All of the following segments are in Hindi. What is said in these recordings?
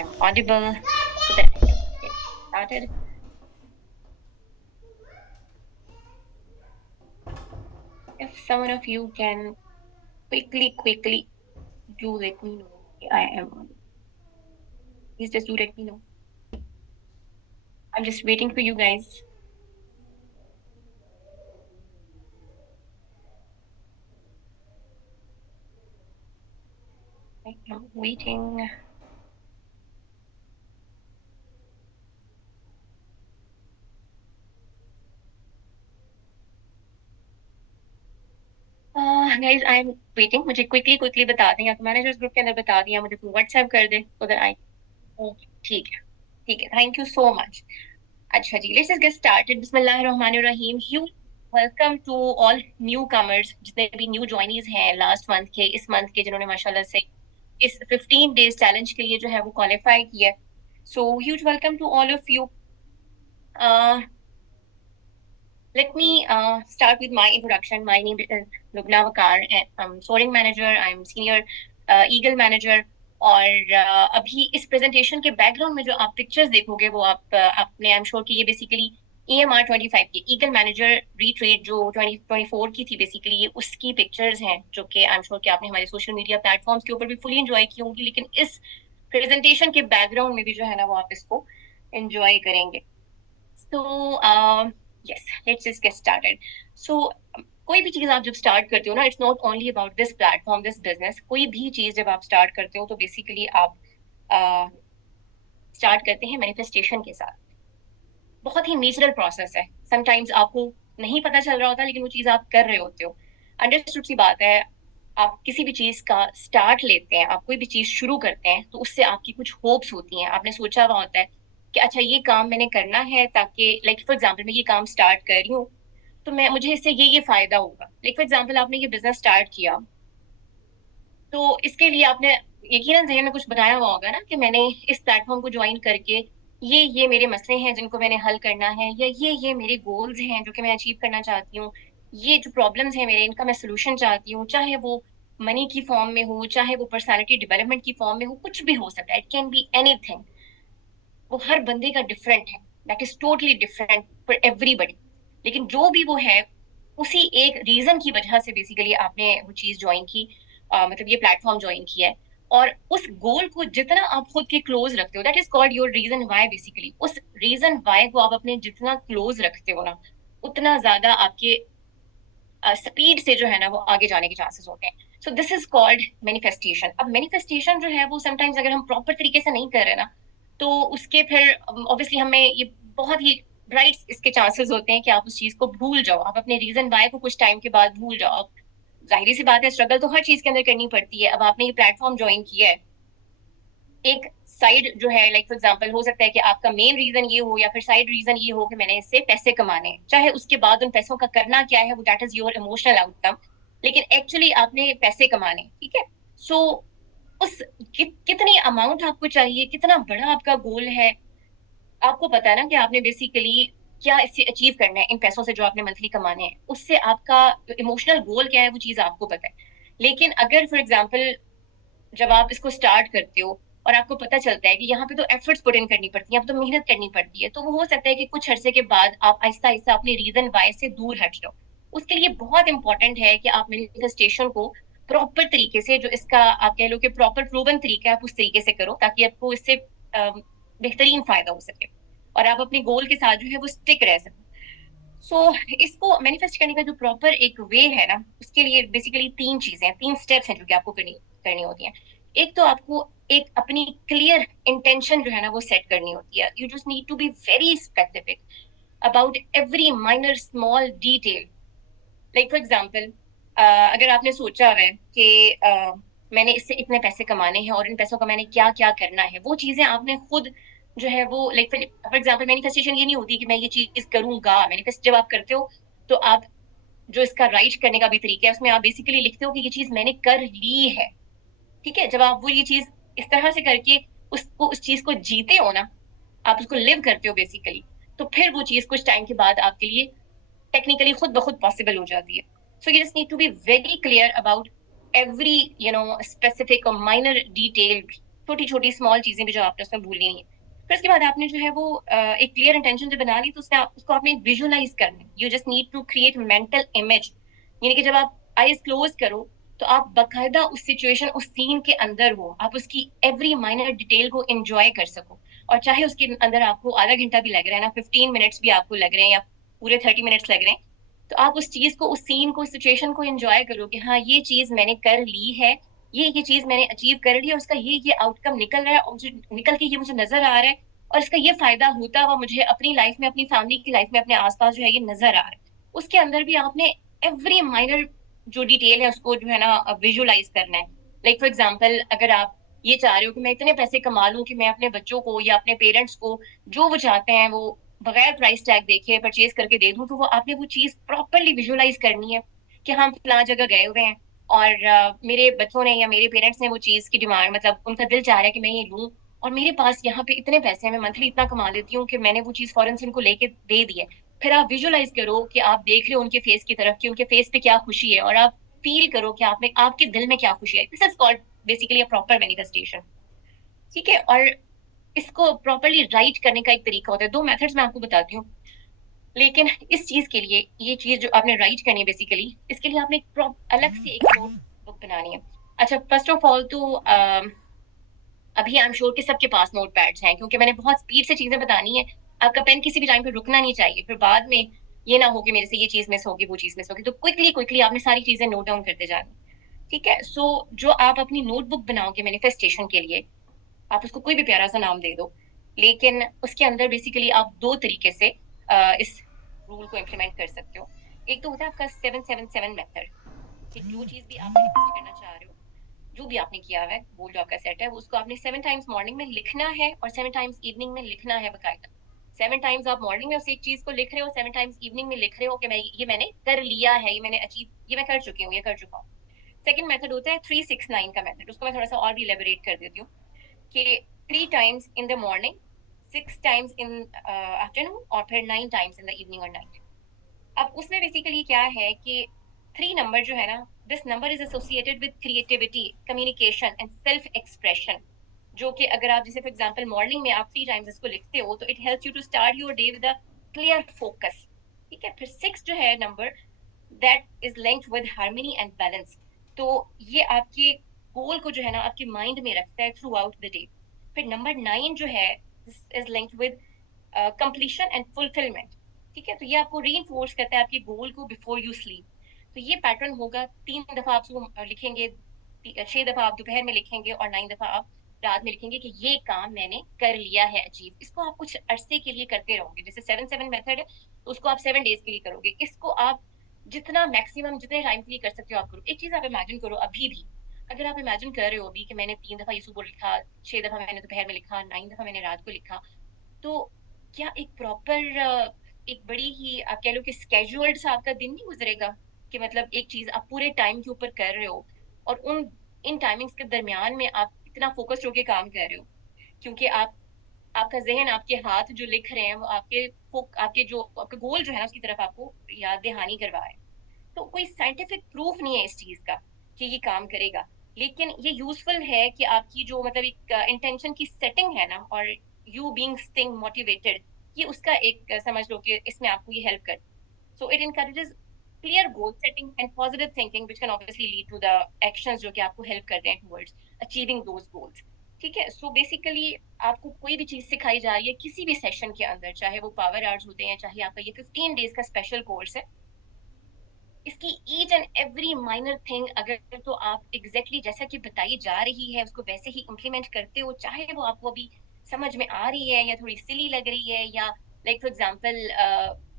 I'm audible so that I can get started. If someone of you can quickly do let me know I am audible. Please just do let me know. I'm just waiting for you guys. I am waiting. Guys I am waiting. मुझे क्विकली बता दें या तो मैनेजर्स ग्रुप के अंदर बता दिया मुझे व्हाट्सएप कर दे सो दैट आई. ठीक है थैंक यू सो मच. अच्छा जी, लेट्स जस्ट गेट स्टार्टेड. बिस्मिल्लाहिर्रहमानिर्रहीम. Welcome to all newcomers, जितने भी न्यू ज्वाइनीज हैं लास्ट मंथ के, इस मंथ के, जिन्होंने माशाल्लाह से इस 15 डेज चैलेंज के लिए जो है वो क्वालिफाई किया. So huge welcome to all of you. Let me start with my introduction. My name is Lubna Vakar and I'm soaring manager. I'm senior Eagle manager. और अभी इस प्रेजेंटेशन के बैकग्राउंड में जो आप पिक्चर्स देखोगे वो आपने आई एम श्योर कि ये बेसिकली EMR 25 की ईगल मैनेजर रीट्रीट जो 2024 की थी बेसिकली, ये उसकी पिक्चर्स हैं जो कि आई एम श्योर कि आपने हमारे सोशल मीडिया प्लेटफॉर्म्स के ऊपर भी फुली एंजॉय की होंगी, लेकिन इस प्रेजेंटेशन के बैकग्राउंड में भी जो है ना वो आप इसको एंजॉय करेंगे. So yes, let's just get started. So कोई भी चीज आप जब स्टार्ट करते हो ना, it's not only about this platform, this business. कोई भी चीज जब आप स्टार्ट करते हो तो बेसिकली आप स्टार्ट करते हैं मैनिफेस्टेशन के साथ. बहुत ही नेचुरल प्रोसेस है. समटाइम्स आपको नहीं पता चल रहा होता लेकिन वो चीज आप कर रहे होते हो. अंडरस्टूड सी बात है. आप किसी भी चीज का स्टार्ट लेते हैं, आप कोई भी चीज शुरू करते हैं तो उससे आपकी कुछ होप्स होती हैं. आपने सोचा हुआ होता है कि अच्छा ये काम मैंने करना है ताकि लाइक फॉर एग्जाम्पल मैं ये काम स्टार्ट कर रही हूँ तो मैं मुझे इससे ये फायदा होगा. लाइक फॉर एग्जाम्पल आपने ये बिजनेस स्टार्ट किया तो इसके लिए आपने यकीनन ज़हन में कुछ बनाया हुआ होगा ना कि मैंने इस प्लेटफॉर्म को ज्वाइन करके ये मेरे मसले हैं जिनको मैंने हल करना है, या ये मेरे गोल्स हैं जो कि मैं अचीव करना चाहती हूँ, ये जो प्रॉब्लम्स हैं मेरे इनका मैं सोल्यूशन चाहती हूँ. चाहे वो मनी की फॉर्म में हो, चाहे वो पर्सनालिटी डेवलपमेंट की फॉर्म में हो, कुछ भी हो सकता है. It can be anything. वो हर बंदे का डिफरेंट है. That is totally different for everybody. लेकिन जो भी वो है उसी एक रीजन की वजह से बेसिकली आपने वो चीज ज्वाइन की, मतलब ये प्लेटफॉर्म ज्वाइन किया है. और उस गोल को जितना आप खुद के क्लोज रखते हो, that is called your reason why. Basically उस रीजन वाई को आप अपने जितना क्लोज रखते हो ना, उतना ज्यादा आपके स्पीड से जो है ना वो आगे जाने के चांसेस होते हैं. So this is called manifestation. अब मैनिफेस्टेशन जो है वो समटाइम्स अगर हम प्रॉपर तरीके से नहीं कर रहे ना तो उसके फिर ऑब्वियसली हमें ये बहुत ही ब्राइट इसके चांसेस होते हैं कि आप उस चीज को भूल जाओ, आप अपने रीजन वाई को कुछ टाइम के बाद भूल जाओ. जाहिर सी बात है, स्ट्रगल तो हर चीज के अंदर करनी पड़ती है. अब आपने ये प्लेटफॉर्म ज्वाइन किया है, एक साइड जो है लाइक फॉर एग्जांपल हो सकता है कि आपका मेन रीजन ये हो या फिर साइड रीजन ये हो कि मैंने इससे पैसे कमाने हैं. चाहे उसके बाद उन पैसों का करना क्या है वो that is your emotional outcome, लेकिन एक्चुअली आपने पैसे कमाने. ठीक है. सो उस कितनी अमाउंट आपको चाहिए, कितना बड़ा आपका गोल है, आपको पता है ना कि आपने बेसिकली क्या इससे अचीव करना है. इन पैसों से जो आपने मंथली कमाने हैं उससे आपका इमोशनल गोल क्या है वो चीज आपको पता है. लेकिन अगर फॉर एग्जाम्पल जब आप इसको स्टार्ट करते हो और आपको पता चलता है कि यहाँ पे तो एफर्ट्स पुट इन करनी पड़ती है, अब तो मेहनत करनी पड़ती है, तो वो हो सकता है कि कुछ अरसे के बाद आप आहिस्ता आहिस्ता अपने रीजन वाई से दूर हट जाओ. उसके लिए बहुत इंपॉर्टेंट है कि आप मैनिफेस्टेशन को प्रॉपर तरीके से, जो इसका आप कह लो कि प्रॉपर प्रूवन तरीका है, आप उस तरीके से करो ताकि आपको इससे बेहतरीन फायदा हो सके और आप अपने गोल के साथ जो है वो स्टिक रह सको. सो इसको मैनिफेस्ट करने का जो प्रॉपर एक वे है ना, उसके लिए बेसिकली तीन चीजें, तीन स्टेप्स हैं जो कि आपको करनी करनी होती हैं. एक तो आपको एक अपनी क्लियर इंटेंशन जो है ना वो सेट करनी होती है. You just need to be very specific about every minor small detail. Like for example अगर आपने सोचा हुआ है कि मैंने इससे इतने पैसे कमाने हैं और इन पैसों का मैंने क्या क्या करना है, वो चीजें आपने खुद जो है वो लाइक फॉर एग्जाम्पल मैनिफेस्टेशन ये नहीं होती कि मैं ये चीज करूंगा. मैनिफेस्ट जब आप करते हो तो आप जो इसका राइट करने का भी तरीका है उसमें आप बेसिकली लिखते हो कि ये चीज मैंने कर ली है. ठीक है. जब आप वो ये चीज इस तरह से करके उसको उस चीज को जीते हो ना, आप उसको लिव करते हो बेसिकली, तो फिर वो चीज कुछ टाइम के बाद आपके लिए टेक्निकली खुद ब खुद पॉसिबल हो जाती है. So you just need to be very clear about every specific or minor detail छोटी छोटी स्मॉल चीजें भी जो आपने उसमें भूलनी नहीं है। फिर उसके बाद आपने जो है वो एक क्लियर इंटेंशन जो बना ली, तो उसमें उसको आपने विजुअलाइज करना है। You just need to create mental image, यानी कि जब आप आईज क्लोज करो तो आप बकायदा उस सिचुएशन, उस सीन के अंदर हो, आप उसकी एवरी माइनर डिटेल को एंजॉय कर सको। और चाहे उसके अंदर आपको आधा घंटा भी लग रहा है ना, 15 मिनट्स भी आपको लग रहे हैं, या पूरे 30 मिनट्स लग रहे हैं, तो आप उस चीज को, उस सीन को, उस सिचुएशन को एंजॉय करो कि हाँ ये चीज मैंने कर ली है, ये चीज मैंने अचीव कर ली है, और उसका ये आउटकम निकल रहा है, और मुझे निकल के ये मुझे नजर आ रहा है, और इसका ये फायदा होता हुआ मुझे अपनी लाइफ में, अपनी फैमिली की लाइफ में, अपने आसपास जो है ये नजर आ रहा है। उसके अंदर भी आपने एवरी माइनर जो डिटेल है उसको जो है ना विजुअलाइज करना है। लाइक फॉर एग्जाम्पल, अगर आप ये चाह रहे हो कि मैं इतने पैसे कमा लूं कि मैं अपने बच्चों को या अपने पेरेंट्स को जो वो चाहते हैं वो बगैर प्राइस टैग देखे परचेज करके दे दूं, तो वो आपने वो चीज प्रॉपरली विजुअलाइज करनी है कि हम फला जगह गए हुए हैं, और मेरे बच्चों ने या मेरे पेरेंट्स ने वो चीज की डिमांड, मतलब उनका दिल चाह रहा है कि मैं ये लूं, और मेरे पास यहाँ पे इतने पैसे हैं, मैं मंथली इतना कमा लेती हूँ कि मैंने वो चीज फौरन से उनको लेके दे दी है। फिर आप विजुअलाइज करो कि आप देख रहे हो उनके फेस की तरफ कि उनके फेस पे क्या खुशी है, और आप फील करो कि आप में, आपके दिल में क्या खुशी है। This is called basically a proper manifestation. ठीक है। और इसको प्रॉपरली राइट करने का एक तरीका होता है, दो मेथड्स मैं आपको बताती हूँ। लेकिन इस चीज के लिए, ये चीज जो आपने राइट करनी है बेसिकली, इसके लिए आपने एक अलग से एक नोट बुक बनानी है। अच्छा, फर्स्ट ऑफ ऑल तो अभी आई एम श्योर कि सबके पास नोट पैड्स हैं, क्योंकि मैंने बहुत स्पीड से चीजें बतानी है। आपका पेन किसी भी टाइम पे रुकना नहीं चाहिए, फिर बाद में ये ना हो कि मेरे से ये चीज मिस होगी, वो चीज मिस होगी। तो क्विकली क्विकली आपने सारी चीजें नोट डाउन करते जाना। ठीक है। सो जो आप अपनी नोटबुक बनाओगे मैनिफेस्टेशन के लिए, आप उसको कोई भी प्यारा सा नाम दे दो, लेकिन उसके अंदर बेसिकली आप दो तरीके से इस रूल को इम्प्लीमेंट कर सकते हो। एक तो होता है आपका 777 मेथड, कि जो चीज भी आप मैनिफेस्ट करना चाह रहे हो, जो भी आपने किया हुआ है, गोल जो आपका सेट है, वो उसको आपने 7 टाइम्स मॉर्निंग में लिखना है और 7 टाइम्स इवनिंग में लिखना है बकायदा। 7 टाइम्स आप मॉर्निंग में उस एक चीज को लिख रहे हो, 7 टाइम्स इवनिंग में लिख रहे हो कि मैं ये मैंने कर लिया है, ये मैंने अचीव, ये मैं कर चुकी हूँ, ये कर चुका हूँ। सेकंड मेथड होता है 369 का मेथड, उसको मैं थोड़ा सा और भी इलेबोरेट कर देती हूँ कि 3 times in the morning, 6 times in afternoon, और फिर 9 टाइम्स इन द इवनिंग और नाइट। अब उसमें बेसिकली क्या है कि 3 नंबर जो है ना, this number is associated with creativity, communication and self expression. जो कि अगर आप जैसे फॉर एग्जांपल मॉर्निंग में आप 3 टाइम्स इसको लिखते हो, तो it helps you to start your day with a clear focus. ठीक है। फिर 6 जो है नंबर, that is linked with harmony and balance. तो ये आपके गोल को जो है ना आपके माइंड में रखता है थ्रू आउट द डे। फिर नंबर 9 जो है, this is linked with completion and fulfilment. ठीक है। तो ये आपको री करता है आपके गोल को बिफोर यू स्लीप। तो ये पैटर्न होगा, 3 दफा आप सुबह लिखेंगे, 6 दफा आप दोपहर में लिखेंगे, और 9 दफा आप रात में लिखेंगे कि ये काम मैंने कर लिया है अचीव। इसको आप कुछ अरसे के लिए करते रहोगे, जैसे 7-7 मेथड है तो उसको आप 7 डेज के लिए करोगे। इसको आप जितना मैक्सिमम, जितने टाइम के लिए कर सकते हो आप करो। एक चीज आप इमेजिन करो अभी भी, अगर आप इमेजिन कर रहे हो अभी कि मैंने 3 दफा ये सुबह लिखा, 6 दफा मैंने दोपहर में लिखा, 9 दफा मैंने रात को लिखा, तो क्या एक प्रॉपर, एक बड़ी ही आप कह लो कि स्केड्यूल्ड सा आपका दिन नहीं गुजरेगा? कि मतलब एक चीज आप पूरे टाइम के ऊपर कर रहे हो, और उन इन टाइमिंग्स के दरमियान में आप इतना फोकस्ड होके काम कर रहे हो, क्योंकि आप, आपका जहन, आपके हाथ जो लिख रहे हैं वो आपके जो आपका गोल जो है ना उसकी तरफ आपको याद दहानी करवा रहे हैं। तो कोई साइंटिफिक प्रूफ नहीं है इस चीज का कि ये काम करेगा, लेकिन ये यूजफुल है कि आपकी जो मतलब एक इंटेंशन की सेटिंग है ना, और यू बीइंग स्टिंग मोटिवेटेड, ये उसका एक समझ लो कि इसमें आपको ये हेल्प कर। So it encourages clear goal setting and positive thinking which can obviously lead to the actions जो कि आपको हेल्प करते हैं टुवर्ड्स अचीविंग दोज गोल्स। ठीक है। सो बेसिकली आपको कोई भी चीज सिखाई जा रही है किसी भी सेशन के अंदर, चाहे वो पावर आवर्स होते हैं, चाहे आपका ये 15 डेज का स्पेशल कोर्स है, इसकी each and every minor thing अगर तो आप एग्जैक्टली exactly जैसा कि बताई जा रही है उसको वैसे ही इम्प्लीमेंट करते हो, चाहे वो आपको अभी समझ में आ रही है या थोड़ी सिली लग रही है, या लाइक फॉर एग्जांपल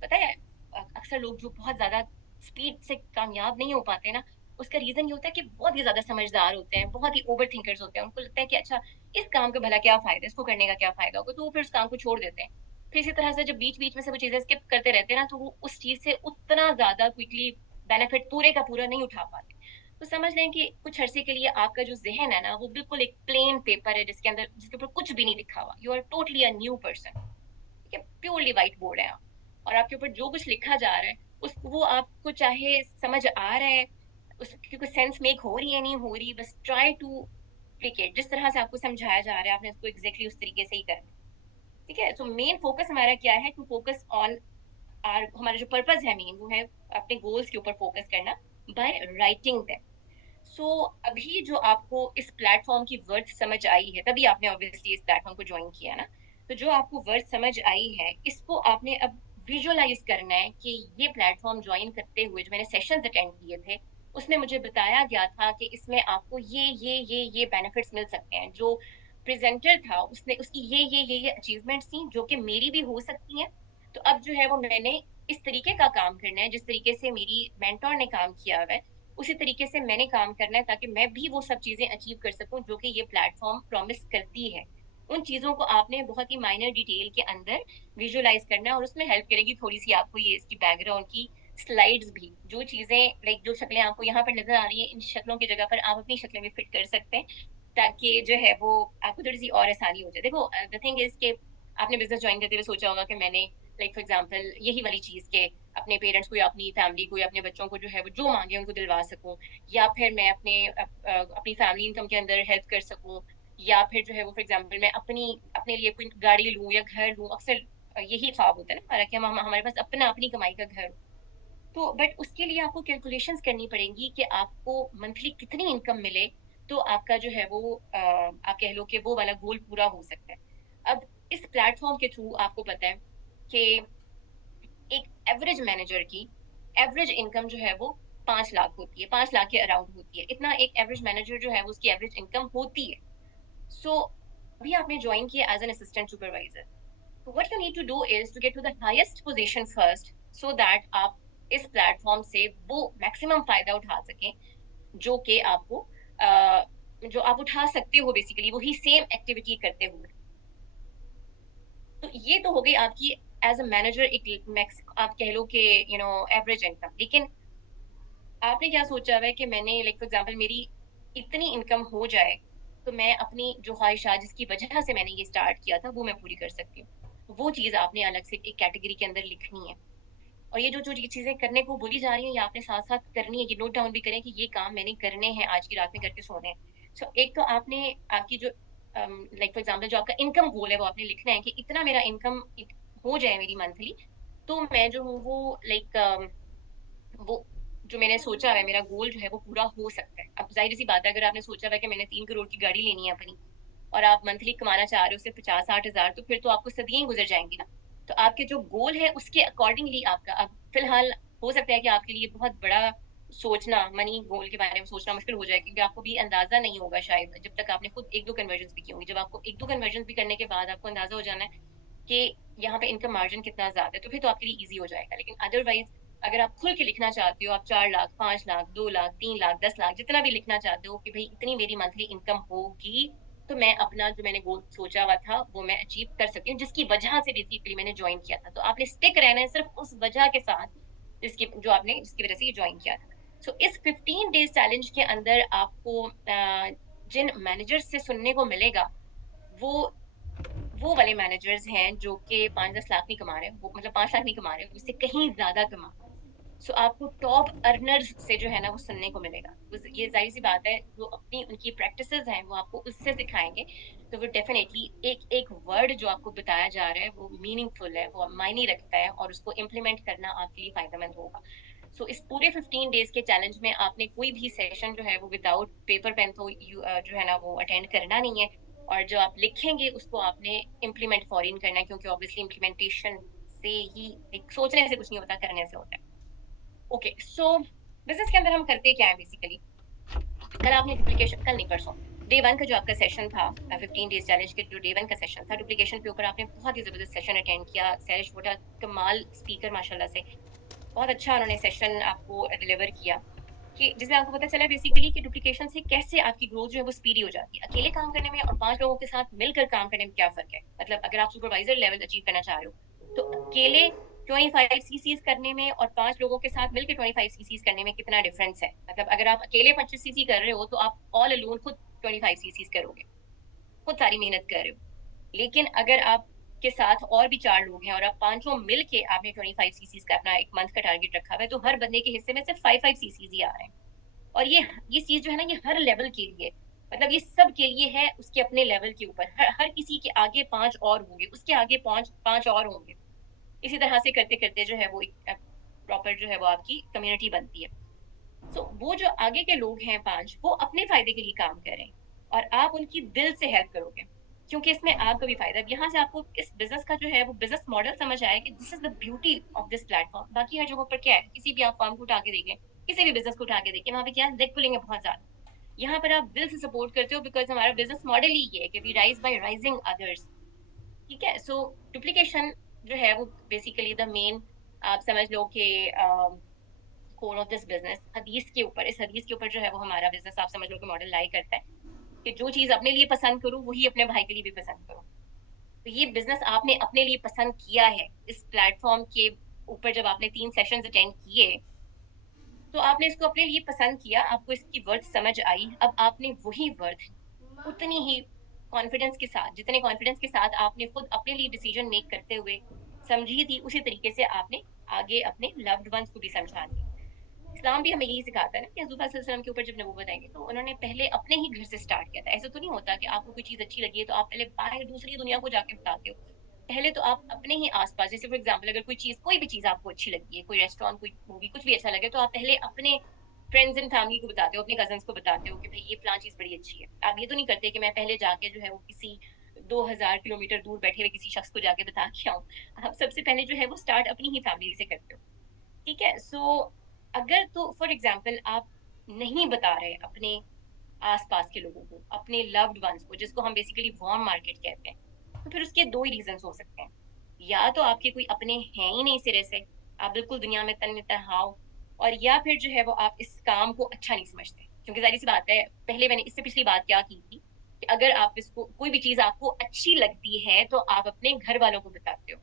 पता है, अक्सर लोग जो बहुत ज्यादा स्पीड से कामयाब नहीं हो पाते ना, उसका रीजन ये होता है कि बहुत ही ज्यादा समझदार होते हैं, बहुत ही ओवर थिंकर्स होते हैं। उनको लगता है कि अच्छा, इस काम का भला क्या फायदा, इसको करने का क्या फायदा होगा, तो वो फिर उस काम को छोड़ देते हैं। फिर इसी तरह से जब बीच बीच में से वो चीजें स्किप करते रहते हैं ना, तो वो उस चीज से उतना ज्यादा क्विकली बेनिफिट पूरे का पूरा नहीं उठा पाते। तो समझ लें कि कुछ अरसे के लिए आपका जो जहन है ना, वो बिल्कुल एक प्लेन पेपर है जिसके अंदर, जिसके ऊपर कुछ भी नहीं लिखा हुआ। You are totally a new person. ठीक है। प्योरली व्हाइट बोर्ड है आप, और आपके ऊपर जो कुछ लिखा जा रहा है उस वो आपको चाहे समझ आ रहा है, उसकी कुछ सेंस मेक हो रही है नहीं हो रही, बस ट्राई टू डुप्लीकेट जिस तरह से आपको समझाया जा रहा है आपने उसको एग्जैक्टली उस तरीके से ही करना है, ठीक है। सो मेन फोकस हमारा क्या है, टू फोकस ऑन आर, हमारा जो पर्पस है मेन वो है अपने गोल्स के ऊपर फोकस करना बाय राइटिंग दैम। सो अभी जो आपको इस प्लेटफॉर्म की वर्थ समझ आई है, तभी आपने ऑब्वियसली इस प्लेटफॉर्म को ज्वाइन किया ना, तो जो आपको वर्थ समझ आई है इसको आपने अब विजुअलाइज करना है कि ये प्लेटफॉर्म ज्वाइन करते हुए जो मैंने सेशंस अटेंड किए थे उसमें मुझे बताया गया था कि इसमें आपको ये बेनिफिट्स मिल सकते हैं। जो प्रेजेंटर था उसने उसकी ये अचीवमेंट्स थी जो कि मेरी भी हो सकती हैं। तो अब जो है वो मैंने इस तरीके का काम करना है जिस तरीके से मेरी मेंटोर ने काम किया हुआ है, उसी तरीके से मैंने काम करना है ताकि मैं भी वो सब चीजें अचीव कर सकूं जो कि ये प्लेटफॉर्म प्रॉमिस करती है। उन चीजों को आपने बहुत ही माइनर डिटेल के अंदर विजुअलाइज करना है और उसमें हेल्प करेगी थोड़ी सी आपको ये इसकी बैकग्राउंड की स्लाइड्स भी, जो चीजें लाइक जो शक्लें आपको यहाँ पर नजर आ रही है इन शक्लों की जगह पर आप अपनी शक्लें भी फिट कर सकते हैं ताकि जो है वो आपको थोड़ी सी और आसानी हो जाए। देखो द थिंग इज के आपने बिजनेस ज्वाइन करते हुए सोचा होगा कि मैंने लाइक फॉर एग्जांपल यही वाली चीज के अपने पेरेंट्स को या अपनी फैमिली को या अपने बच्चों को जो है वो जो मांगे उनको दिलवा सकूं, या फिर मैं अपनी फैमिली इनकम के अंदर हेल्प कर सकूं, या फिर जो है वो फॉर एग्जांपल मैं अपने लिए कोई गाड़ी लूं या घर लूं। अक्सर यही ख्वाब होता है ना हमारा कि हमारे पास अपनी कमाई का घर हो। तो बट उसके लिए आपको कैलकुलेशंस करनी पड़ेंगी कि आपको मंथली कितनी इनकम मिले तो आपका जो है वो आप कह लो कि वो वाला गोल पूरा हो सकता है। अब इस प्लेटफॉर्म के थ्रू आपको पता है कि एक एवरेज मैनेजर की एवरेज इनकम जो है वो 5 लाख होती है, 5 लाख के अराउंड होती है, इतना एक एवरेज मैनेजर जो है वो उसकी एवरेज इनकम होती है। सो अभी आपने ज्वाइन किया एज एन असिस्टेंट सुपरवाइजर, तो what you need to do is to get to the highest position first so that आप इस प्लेटफॉर्म से वो मैक्सिमम फायदा उठा सकें जो कि आपको जो आप उठा सकते हो बेसिकली वही सेम एक्टिविटी करते हुए। तो ये तो हो गई आपकी एज अ मैनेजर एक मैक्स आप कह लो कि एवरेज इनकम। लेकिन आपने क्या सोचा हुआ है कि मैंने लाइक फॉर एग्जांपल मेरी इतनी इनकम हो जाए तो मैं अपनी जो ख्वाहिशात जिसकी वजह से मैंने ये स्टार्ट किया था वो मैं पूरी कर सकती हूँ। वो चीज़ आपने अलग से एक कैटेगरी के अंदर लिखनी है। और ये जो जो चीज़ें करने को बोली जा रही हैं ये आपने साथ साथ करनी है, कि नोट डाउन भी करें कि ये काम मैंने करने हैं आज की रात में करके सोने हैं। सो एक तो आपने आपकी जो लाइक फॉर एग्जांपल जो आपका इनकम गोल है वो आपने लिखना है कि इतना मेरा इनकम हो जाए मेरी मंथली, तो मैं जो हूँ वो लाइक वो जो मैंने सोचा है मेरा गोल जो है वो पूरा हो सकता है। अब जाहिर सी बात है अगर आपने सोचा हुआ है कि मैंने 3 करोड़ की गाड़ी लेनी है अपनी और आप मंथली कमाना चाह रहे हो सिर्फ 50-60 हजार, तो फिर तो आपको सदियां गुजर जाएंगी ना। तो आपके जो गोल है उसके अकॉर्डिंगली आपका अब फिलहाल हो सकता है कि आपके लिए बहुत बड़ा सोचना मनी गोल के बारे में सोचना मुश्किल हो जाए क्योंकि आपको भी अंदाजा नहीं होगा शायद जब तक आपने खुद एक दो कन्वर्जन भी की होंगी। जब आपको एक दो कन्वर्जन भी करने के बाद आपको अंदाजा हो जाना है कि यहाँ पे इनकम मार्जिन कितना ज्यादा है तो फिर तो आपके लिए इजी हो जाएगा। लेकिन अदरवाइज अगर आप खुल के लिखना चाहते हो, आप 4 लाख 5 लाख 2 लाख 3 लाख 10 लाख जितना भी लिखना चाहते हो कि भाई इतनी मेरी मंथली इनकम होगी तो मैं अपना जो मैंने गोल सोचा हुआ था वो मैं अचीव कर सकती हूँ, जिसकी वजह से बेसिकली मैंने ज्वाइन किया था। तो आपने स्टिक रहना है सिर्फ उस वजह के साथ जिसकी वजह से ये ज्वाइन किया था। सो इस 15 डेज चैलेंज के अंदर आपको जिन मैनेजर्स से सुनने को मिलेगा वो वो वाले मैनेजर्स हैं जो कि 5-10 लाख नहीं कमा रहे, वो मतलब 5 लाख नहीं कमा रहे, उससे कहीं ज्यादा कमा। सो आपको टॉप अर्नर्स से जो है ना वो सुनने को मिलेगा। ये जाहिर सी बात है जो अपनी उनकी प्रैक्टिसेस हैं वो आपको उससे सिखाएंगे। तो वो डेफिनेटली एक एक वर्ड जो आपको बताया जा रहा है वो मीनिंगफुल है, वो मायने रखता है और उसको इम्प्लीमेंट करना आपके लिए फायदेमंद होगा। सो इस पूरे 15 डेज के चैलेंज में आपने कोई भी सेशन जो है वो विदाउट पेपर पेन तो जो है ना वो अटेंड करना नहीं है। और जो आप लिखेंगे उसको आपने इम्प्लीमेंट फॉरन करना है क्योंकि ऑब्वियसली इम्प्लीमेंटेशन से ही एक सोचने से कुछ नहीं होता, करने से होता है। ओके सो बिजनेस के अंदर हम करते क्या है बेसिकली। कल आपने डुप्लीकेशन, कल नहीं परसों डे वन का जो आपका सेशन था 15 डेज चैलेंज के जो डे वन का सेशन था डुप्लीकेशन के ऊपर, आपने बहुत ही जबरदस्त सेशन अटेंड किया। सैरिश वोटा कमाल स्पीकर माशाल्लाह से, बहुत अच्छा उन्होंने सेशन आपको डिलीवर किया कि जिसमें आपको पता चला बेसिकली कि डुप्लीकेशन से कैसे आपकी ग्रोथ जो है वो स्पीडी हो जाती है। अकेले काम करने में और 5 लोगों के साथ मिलकर काम करने में क्या फर्क है, मतलब अगर आप सुपरवाइजर लेवल अचीव करना चाह रहे हो तो अकेले 25 सीसीज करने में और 5 लोगों के साथ मिलकर 25 सीसीज करने में कितना डिफरेंस है। मतलब अगर आप अकेले 25 सीसी कर रहे हो तो आप ऑल अलोन खुद 25 सीसीज करोगे, खुद सारी मेहनत कर रहे हो। लेकिन अगर आप के साथ और भी 4 लोग हैं और आप पांचों मिल के आपने 25 सीसीज का अपना एक मंथ का टारगेट रखा हुआ है तो हर बंदे के हिस्से में सिर्फ 5 5 सीसीज ही आ रहे हैं। और ये चीज जो है ना ये हर लेवल के लिए, मतलब ये सब के लिए है उसके अपने लेवल के ऊपर, हर किसी के आगे 5 और होंगे, उसके आगे 5 और होंगे। इसी तरह से करते करते जो है वो एक प्रॉपर जो है वो आपकी कम्युनिटी बनती है। वो जो आगे के लोग हैं 5, वो अपने फायदे के लिए काम कर रहे हैं और आप उनकी दिल से हेल्प करोगे, क्योंकि इसमें आपका भी फायदा। यहाँ से आपको इस बिजनेस का जो है वो बिजनेस मॉडल समझ आया कि this is the beauty of this platform. बाकी हर जगह पर क्या है, किसी भी आप फॉर्म को उठा के देखें, किसी भी बिजनेस को उठा के देखें, वहां पे क्या है, लेग पुलिंग है बहुत ज्यादा। यहाँ पर आप दिल से सपोर्ट करते हो, बिकॉज हमारा बिजनेस मॉडल ही ये है कि we rise by rising others. ठीक है। डुप्लीकेशन जो है वो बेसिकली द मेन, आप समझ लो कि कोर ऑफ दिस बिजनेस हदीस के ऊपर, इस हदीस के ऊपर जो है वो हमारा बिजनेस आप समझ लो कि मॉडल लाई करता है कि जो चीज अपने लिए पसंद करूँ वही अपने भाई के लिए भी पसंद करूँ। तो ये बिजनेस आपने अपने लिए पसंद किया है इस प्लेटफॉर्म के ऊपर, जब आपने 3 सेशंस अटेंड किए तो आपने इसको अपने लिए पसंद किया, आपको इसकी वर्थ समझ आई। अब आपने वही वर्थ उतनी ही कॉन्फिडेंस के साथ, जितने कॉन्फिडेंस के साथ आपने खुद अपने लिए डिसीजन मेक करते हुए समझी थी, उसी तरीके से आपने आगे अपने लव्ड वंस को भी समझा दी। इस्लाम भी हमें यही सिखाता है ना कि हज़रत सल्लल्लाहु अलैहि वसल्लम के ऊपर जब नबूवत आएंगे तो उन्होंने पहले अपने ही घर से स्टार्ट किया था। ऐसा तो नहीं होता कि आपको कोई चीज अच्छी लगी है तो आप पहले बाहर दूसरी दुनिया को जाके बताते हो। पहले तो आप अपने ही आसपास, जैसे फॉर एग्जाम्पल अगर कोई चीज, कोई भी चीज आपको अच्छी लगी है, कोई रेस्टोरेंट, कोई मूवी, कुछ भी अच्छा लगे, तो आप पहले अपने फ्रेंड्स एंड फैमिली को बताते हो, अपने कजन्स को बताते हो कि भाई ये प्लान चीज बड़ी अच्छी है। आप ये तो नहीं करते कि मैं पहले जाके जो है वो किसी 2000 किलोमीटर दूर बैठे हुए किसी शख्स को जाके बता के आऊँ। आप सबसे पहले जो है वो स्टार्ट अपनी ही फैमिली से करते हो। ठीक है। अगर तो फॉर एग्जाम्पल आप नहीं बता रहे अपने आसपास के लोगों को, अपने लव्ड वंस को, जिसको हम बेसिकली वार्म मार्केट कहते हैं, तो फिर उसके दो ही रीजन हो सकते हैं। या तो आपके कोई अपने हैं ही नहीं सिरे से, आप बिल्कुल दुनिया में तन्ने तन्हा हो, और या फिर जो है वो आप इस काम को अच्छा नहीं समझते। क्योंकि जाहिर सी बात है, पहले मैंने इससे पिछली बात क्या की थी कि अगर आप इसको, कोई भी चीज आपको अच्छी लगती है तो आप अपने घर वालों को बताते हो।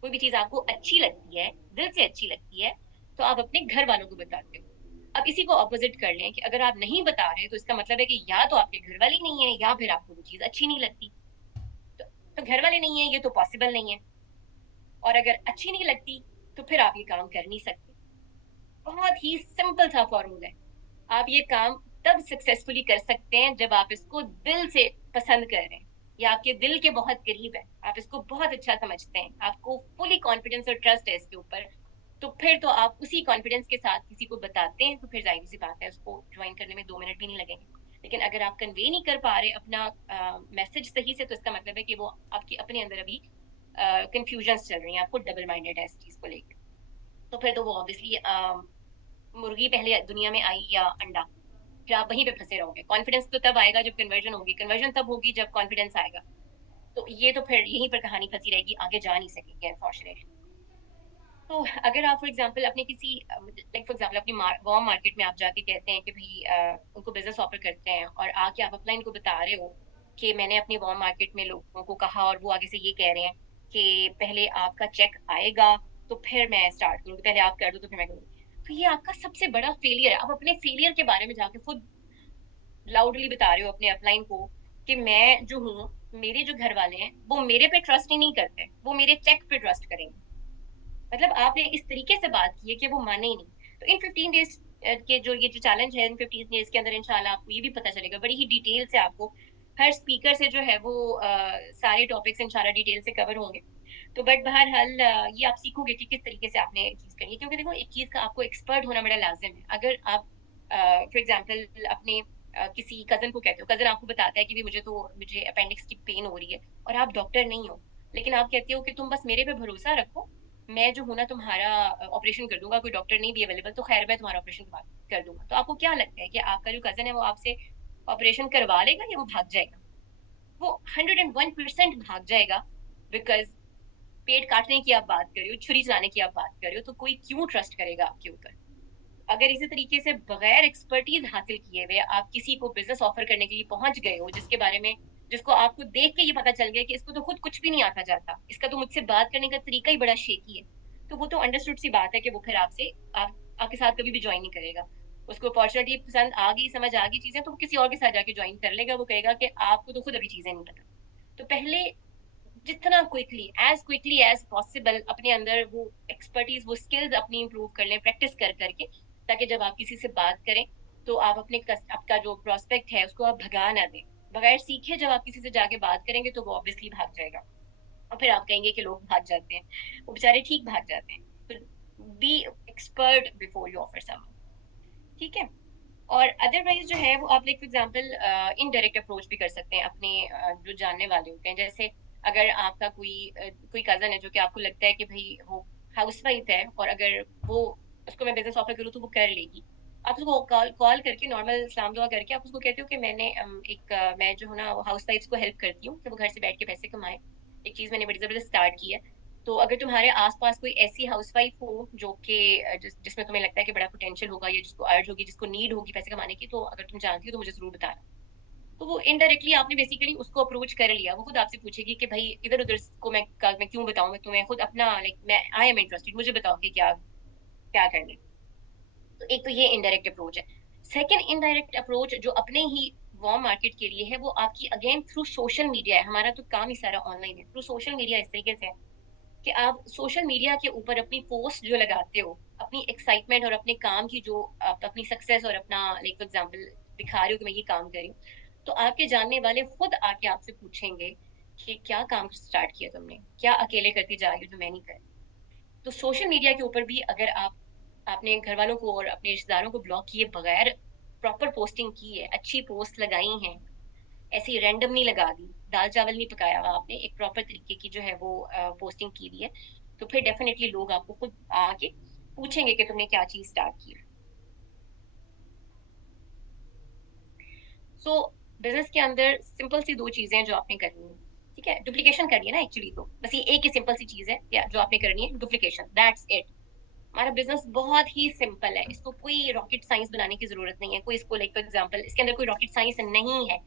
कोई भी चीज आपको अच्छी लगती है, दिल से अच्छी लगती है, तो आप अपने घर वालों को बताते हो। अब इसी को ऑपोजिट कर लें कि अगर आप नहीं बता रहे तो इसका मतलब है कि या तो आपके घर वाले नहीं है, या फिर आपको वो चीज अच्छी नहीं लगती। तो घर वाले नहीं है, ये तो पॉसिबल नहीं है। और अगर अच्छी नहीं लगती तो फिर आप ये काम कर नहीं सकते। बहुत ही सिंपल सा फॉर्मूला है। आप ये काम तब सक्सेसफुली कर सकते हैं जब आप इसको दिल से पसंद कर रहे हैं, या आपके दिल के बहुत करीब है, आप इसको बहुत अच्छा समझते हैं, आपको फुली कॉन्फिडेंस और ट्रस्ट है इसके ऊपर। तो फिर तो आप उसी कॉन्फिडेंस के साथ किसी को बताते हैं, तो फिर जाहिर सी बात है उसको ज्वाइन करने में 2 मिनट भी नहीं लगेंगे। लेकिन अगर आप कन्वे नहीं कर पा रहे अपना मैसेज सही से, तो इसका मतलब है कि वो आपके अपने अंदर अभी कंफ्यूजन चल रही है, आपको डबल माइंडेड है इस चीज को लेकर। तो फिर तो वो ऑब्वियसली मुर्गी पहले दुनिया में आई या अंडा, फिर आप वहीं पे फंसे रहोगे। कॉन्फिडेंस तो तब आएगा जब कन्वर्जन होगी, कन्वर्जन तब होगी जब कॉन्फिडेंस आएगा। तो ये तो फिर यहीं पर कहानी फंसी रहेगी, आगे जा नहीं सकेगी अनफॉर्चुनेटली। तो अगर आप फॉर एग्जांपल अपने किसी, लाइक फॉर एग्जांपल अपनी वार्म मार्केट में आप जाके कहते हैं कि भाई उनको बिजनेस ऑफर करते हैं, और आके आप अपना इनको बता रहे हो कि मैंने अपनी वार्म मार्केट में लोगों को कहा और वो आगे से ये कह रहे हैं कि पहले आपका चेक आएगा तो फिर मैं स्टार्ट करूँगी, पहले आप कर दो तो फिर मैं करूँगी। तो ये आपका सबसे बड़ा फेलियर है। आप अपने फेलियर के बारे में जाके खुद लाउडली बता रहे हो अपने अपलाइन को कि मैं जो हूँ, मेरे जो घर वाले हैं वो मेरे पे ट्रस्ट ही नहीं करते, वो मेरे चेक पे ट्रस्ट करेंगे। मतलब आपने इस तरीके से बात की है कि वो माने ही नहीं। तो इन 15 डेज के जो ये जो चैलेंज है, इन 15 डेज के अंदर इंशाल्लाह आपको ये भी पता चलेगा बड़ी ही डिटेल से, आपको हर स्पीकर से जो है वो सारे टॉपिक्स इंशाल्लाह डिटेल से कवर होंगे। तो बट बहरहाल ये आप सीखोगे कि किस तरीके से आपने चीज करनी है, क्योंकि देखो एक चीज का आपको एक्सपर्ट होना बड़ा लाजिम है। अगर आप फॉर एग्जाम्पल अपने किसी कजन को कहते हो, कजन आपको बताता है कि भी मुझे अपेंडिक्स की पेन हो रही है, और आप डॉक्टर नहीं हो, लेकिन आप कहते हो कि तुम बस मेरे पे भरोसा रखो, मैं जो हूं ना तुम्हारा ऑपरेशन कर दूंगा, कोई डॉक्टर नहीं भी अवेलेबल तो खैर मैं तुम्हारा ऑपरेशन कर दूंगा। तो आपको क्या लगता है कि आपका जो कजन है वो आपसे ऑपरेशन करवा लेगा या वो भाग जाएगा? वो 101% भाग जाएगा। बिकॉज पेट काटने की आप बात कर रहे हो, छुरी चलाने की आप बात कर रहे हो, तो कोई क्यों ट्रस्ट करेगा आपके ऊपर? अगर इसी तरीके से बगैर एक्सपर्टीज हासिल किए हुए आप किसी को बिजनेस ऑफर करने के लिए पहुंच गए हो, जिसके बारे में, जिसको आपको देख के ये पता चल गया कि इसको तो खुद कुछ भी नहीं आता जाता, इसका तो मुझसे बात करने का तरीका ही बड़ा शेकी है, तो वो तो अंडरस्टूड सी बात है कि वो फिर आपके साथ कभी भी ज्वाइन नहीं करेगा। उसको अपॉर्चुनिटी पसंद आ गई, समझ आ गई चीजें, तो वो किसी और के साथ जाके ज्वाइन कर लेगा। वो कहेगा कि आपको तो खुद अभी चीजें नहीं पता। तो पहले जितना क्विकली एज पॉसिबल अपने अंदर वो एक्सपर्टीज, वो स्किल्स अपनी इंप्रूव कर लें, प्रैक्टिस कर करके, ताकि जब आप किसी से बात करें तो आप आपका जो प्रोस्पेक्ट है उसको आप भगा ना दें। बगैर सीखे जब आप किसी से जाके बात करेंगे तो वो ऑब्वियसली भाग जाएगा, और फिर आप कहेंगे कि लोग भाग जाते हैं, वो बेचारे ठीक भाग जाते हैं। तो be expert before you offer someone, ठीक है। और अदरवाइज जो है वो आप like for example indirect approach भी कर सकते हैं अपने जो जानने वाले होते हैं। जैसे अगर आपका कोई कजन है जो कि आपको लगता है कि भाई वो हाउसवाइफ है, और अगर वो उसको मैं बिजनेस ऑफर करूँ तो वो कर लेगी, आप उसको कॉल कॉल करके नॉर्मल सलाम दुआ करके आप उसको कहते हो कि मैं जो हूँ ना हाउस वाइफ को हेल्प करती हूँ कि वो घर से बैठ के पैसे कमाए, एक चीज मैंने बड़ी जबरदस्त स्टार्ट की है। तो अगर तुम्हारे आसपास कोई ऐसी हाउसवाइफ हो जो कि जिसमें तुम्हें लगता है कि बड़ा पोटेंशियल होगा, या जिसको अर्ज होगी, जिसको नीड होगी पैसे कमाने की, तो अगर तुम जानती हो तो मुझे जरूर बताना। तो वो इनडायरेक्टली आपने बेसिकली उसको अप्रोच कर लिया, वो खुद आपसे पूछेगी कि भाई इधर उधर को मैं क्यों बताऊं, मैं तुम्हें खुद अपना लाइक मैं आई एम इंटरेस्टेड, मुझे बताओ कि क्या क्या करना है। तो एक तो ये इनडायरेक्ट अप्रोच है। सेकंड इनडायरेक्ट अप्रोच जो अपने ही वार्म मार्केट के लिए है, वो आपकी अगेन थ्रू सोशल मीडिया है। हमारा तो काम ही सारा ऑनलाइन है, थ्रू सोशल मीडिया इस तरीके से है कि आप सोशल मीडिया के ऊपर अपनी पोस्ट जो लगाते हो, अपनी एक्साइटमेंट और अपने काम की जो आप अपनी सक्सेस और अपना लाइक फॉर एग्जांपल दिखा रहे हो कि मैं ये काम कर रही हूँ, तो आपके जानने वाले खुद आके आपसे पूछेंगे कि क्या काम स्टार्ट किया तुमने, क्या अकेले करती जा रही हो जो मैं नहीं कर रही। तो सोशल मीडिया के ऊपर भी अगर आपने घर वालों को और अपने रिश्तेदारों को ब्लॉक किए बगैर प्रॉपर पोस्टिंग की है, अच्छी पोस्ट लगाई है, ऐसी रैंडम नहीं लगा दी, दाल चावल नहीं पकाया हुआ आपने, एक प्रॉपर तरीके की जो है वो पोस्टिंग की हुई है, तो फिर डेफिनेटली लोग आपको खुद आके पूछेंगे कि तुमने क्या चीज स्टार्ट की है। सो बिजनेस के अंदर सिंपल सी दो चीजें हैं जो आपने करनी है, ठीक है। डुप्लीकेशन करनी है ना, एक्चुअली तो बस ये एक ही सिंपल सी चीज है जो आपने करनी है, डुप्लीकेशन, दैट्स इट। हमारा बिजनेस बहुत ही सिंपल है, इसको कोई रॉकेट साइंस बनाने की जरूरत नहीं है, कोई इसको लाइक फॉर एग्जांपल इसके अंदर कोई रॉकेट साइंस नहीं है।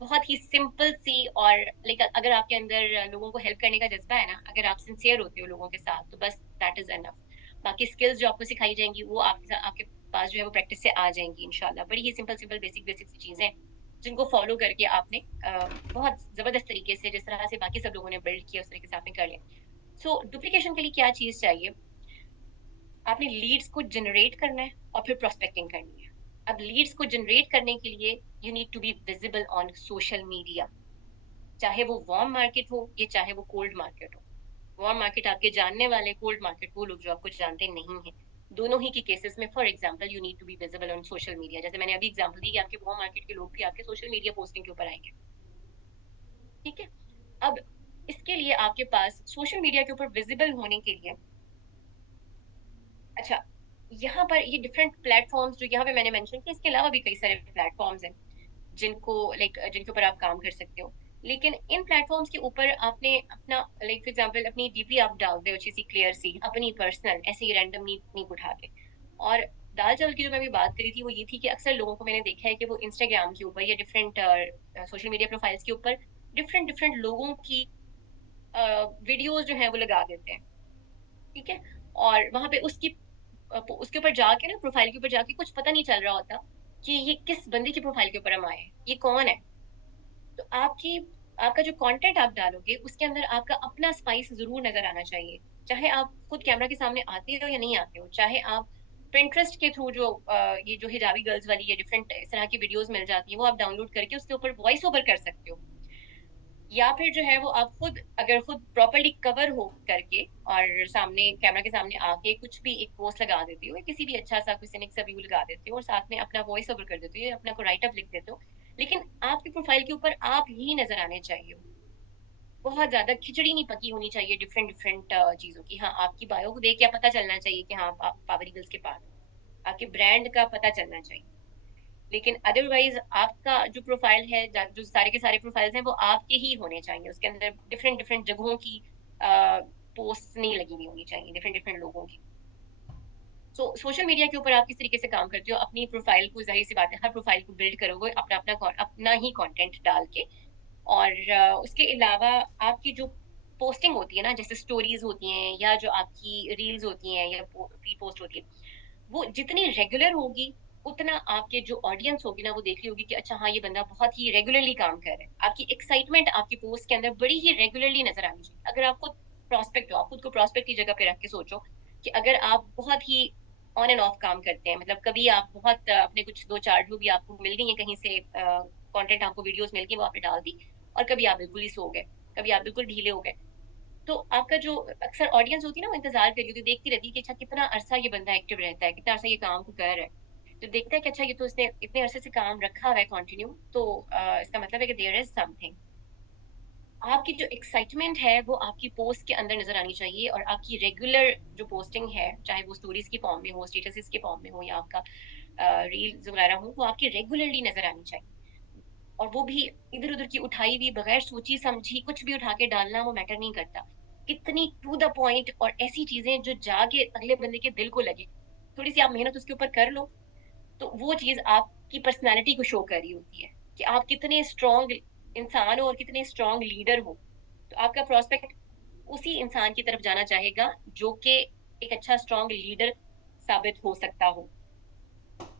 बहुत ही सिंपल सी, और लाइक अगर आपके अंदर लोगों को हेल्प करने का जज्बा है ना, अगर आप सिंसियर होते हो लोगों के साथ, तो बस दैट इज एनफ। बाकी स्किल्स जो आपको सिखाई जाएंगी वो आपके पास जो है वो प्रैक्टिस से आ जाएंगी इंशाल्लाह। बड़ी ही सिंपल सिंपल बेसिक बेसिक सी चीजें जिनको फॉलो करके आपने बहुत जबरदस्त तरीके से, जिस तरह से बाकी सब लोगों ने बिल्ड किया उस तरीके से आपने कर लिया। सो डुप्लीकेशन के लिए क्या चीज चाहिए, आपने लीड्स को जनरेट करना है और फिर प्रोस्पेक्टिंग करनी है। अब लीड्स को जनरेट करने के लिए you need to be visible on social media, चाहे वो वार्म मार्केट हो या चाहे वो कोल्ड मार्केट हो। वार्म मार्केट आपके जानने वाले, कोल्ड मार्केट वो लोग जो आपको जानते नहीं है। दोनों ही की केसेस में for example you need to be visible on social media. जैसे मैंने अभी एग्जांपल दी कि आपके वार्म मार्केट के लोग भी आपके सोशल मीडिया पोस्टिंग के ऊपर आएंगे, ठीक है। अब इसके लिए आपके पास सोशल मीडिया के ऊपर विजिबल होने के लिए, अच्छा, यहाँ पर ये डिफरेंट प्लेटफॉर्म्स जो यहाँ पे मैंने मेंशन किया, इसके अलावा भी कई सारे प्लेटफॉर्म्स हैं जिनको जिनके ऊपर आप काम कर सकते हो। लेकिन इन प्लेटफॉर्म्स के ऊपर आपने अपना लाइक फॉर एग्जांपल अपनी डीपी आप डालते हो अच्छी सी क्लियर सी, अपनी पर्सनल, ऐसे ही रैंडम नहीं उठाते। और दाल चावल की जो मैं अभी बात करी थी वो ये थी कि अक्सर लोगों को मैंने देखा है कि वो इंस्टाग्राम के ऊपर या डिफरेंट सोशल मीडिया प्रोफाइल्स के ऊपर डिफरेंट डिफरेंट लोगों की वीडियोस जो है वो लगा देते हैं, ठीक है। और वहां पे उसके ऊपर जाके ना, प्रोफाइल के ऊपर जाके कुछ पता नहीं चल रहा होता कि ये किस बंदे की प्रोफाइल के ऊपर हम आए हैं, ये कौन है। तो आपका जो कंटेंट आप डालोगे उसके अंदर आपका अपना स्पाइस जरूर नजर आना चाहिए। चाहे आप खुद कैमरा के सामने आते हो या नहीं आते हो, चाहे आप पिंटरेस्ट के थ्रू जो ये जो हिजाबी गर्ल्स वाली या डिफरेंट इस तरह की वीडियोस मिल जाती है वो आप डाउनलोड करके उसके ऊपर वॉइस ओवर कर सकते हो, या फिर जो है वो आप खुद अगर खुद प्रॉपरली कवर हो करके और सामने कैमरा के सामने आके कुछ भी एक पोस्ट लगा देती हो, या किसी भी अच्छा सा कोई सिनिक सा व्यू लगा देती हो और साथ में अपना वॉइस ओवर कर देती हो या अपना को राइट अप लिख देते हो, लेकिन आपकी प्रोफाइल के ऊपर आप ही नजर आने चाहिए। बहुत ज्यादा खिचड़ी नहीं पकी होनी चाहिए डिफरेंट डिफरेंट चीजों की। हाँ, आपकी बायो को देख के पता चलना चाहिए कि हाँ आप पावर ईगल्स के पार्ट हो, आपके ब्रांड का पता चलना चाहिए। लेकिन अदरवाइज आपका जो प्रोफाइल है, जो सारे के सारे प्रोफाइल्स हैं वो आपके ही होने चाहिए, उसके अंदर डिफरेंट डिफरेंट जगहों की पोस्ट नहीं लगी हुई होनी चाहिए, डिफरेंट डिफरेंट लोगों की। सो सोशल मीडिया के ऊपर आप किस तरीके से काम करते हो, अपनी प्रोफाइल को, जाहिर सी बात है हर प्रोफाइल को बिल्ड करोगे अपना अपना अपना ही कंटेंट डाल के। और उसके अलावा आपकी जो पोस्टिंग होती है ना, जैसे स्टोरीज होती हैं या जो आपकी रील्स होती हैं या फीड पोस्ट होती है, वो जितनी रेगुलर होगी उतना आपके जो ऑडियंस होगी ना वो देख रही होगी कि अच्छा हाँ ये बंदा बहुत ही रेगुलरली काम कर रहा है। आपकी एक्साइटमेंट आपकी पोस्ट के अंदर बड़ी ही रेगुलरली नजर आनी चाहिए। अगर आप खुद प्रॉस्पेक्ट हो, आप खुद को प्रॉस्पेक्ट की जगह पे रख के सोचो कि अगर आप बहुत ही ऑन एंड ऑफ काम करते हैं। मतलब कभी आप बहुत अपने कुछ दो चार जो भी आपको मिल गई है कहीं से कंटेंट, आपको वीडियोस मिल गई, वो आपने डाल दी, और कभी आप बिल्कुल ही सो गए, कभी आप बिल्कुल ढीले हो गए। तो आपका जो अक्सर ऑडियंस होती है ना, वो इंतजार कर रही होती है, देखती रहती है कि अच्छा कितना अरसा ये बंदा एक्टिव रहता है, कितना अरसा ये काम को कर रहा है। तो देखता है कि अच्छा ये तो इसने इतने अरसे से काम रखा हुआ है कंटिन्यू, तो इसका मतलब है कि देयर इज समथिंग। आपकी जो एक्साइटमेंट है वो आपकी पोस्ट के अंदर नजर आनी चाहिए, और आपकी रेगुलर जो पोस्टिंग है, चाहे वो स्टोरीज की फॉर्म में हो, स्टेटस के फॉर्म में हो, या आपका रील्स वगैरह हो, वो आपकी रेगुलरली नजर आनी चाहिए। और वो भी इधर उधर की उठाई हुई, बगैर सोची समझी कुछ भी उठा के डालना वो मैटर नहीं करता। कितनी टू द पॉइंट और ऐसी चीजें जो जाके अगले बंदे के दिल को लगे, थोड़ी सी आप मेहनत उसके ऊपर कर लो, तो वो चीज आपकी पर्सनालिटी को शो कर रही होती है कि आप कितने स्ट्रांग इंसान हो और कितने स्ट्रांग लीडर हो। तो आपका प्रोस्पेक्ट उसी इंसान की तरफ जाना चाहेगा जो कि एक अच्छा स्ट्रांग लीडर साबित हो सकता हो।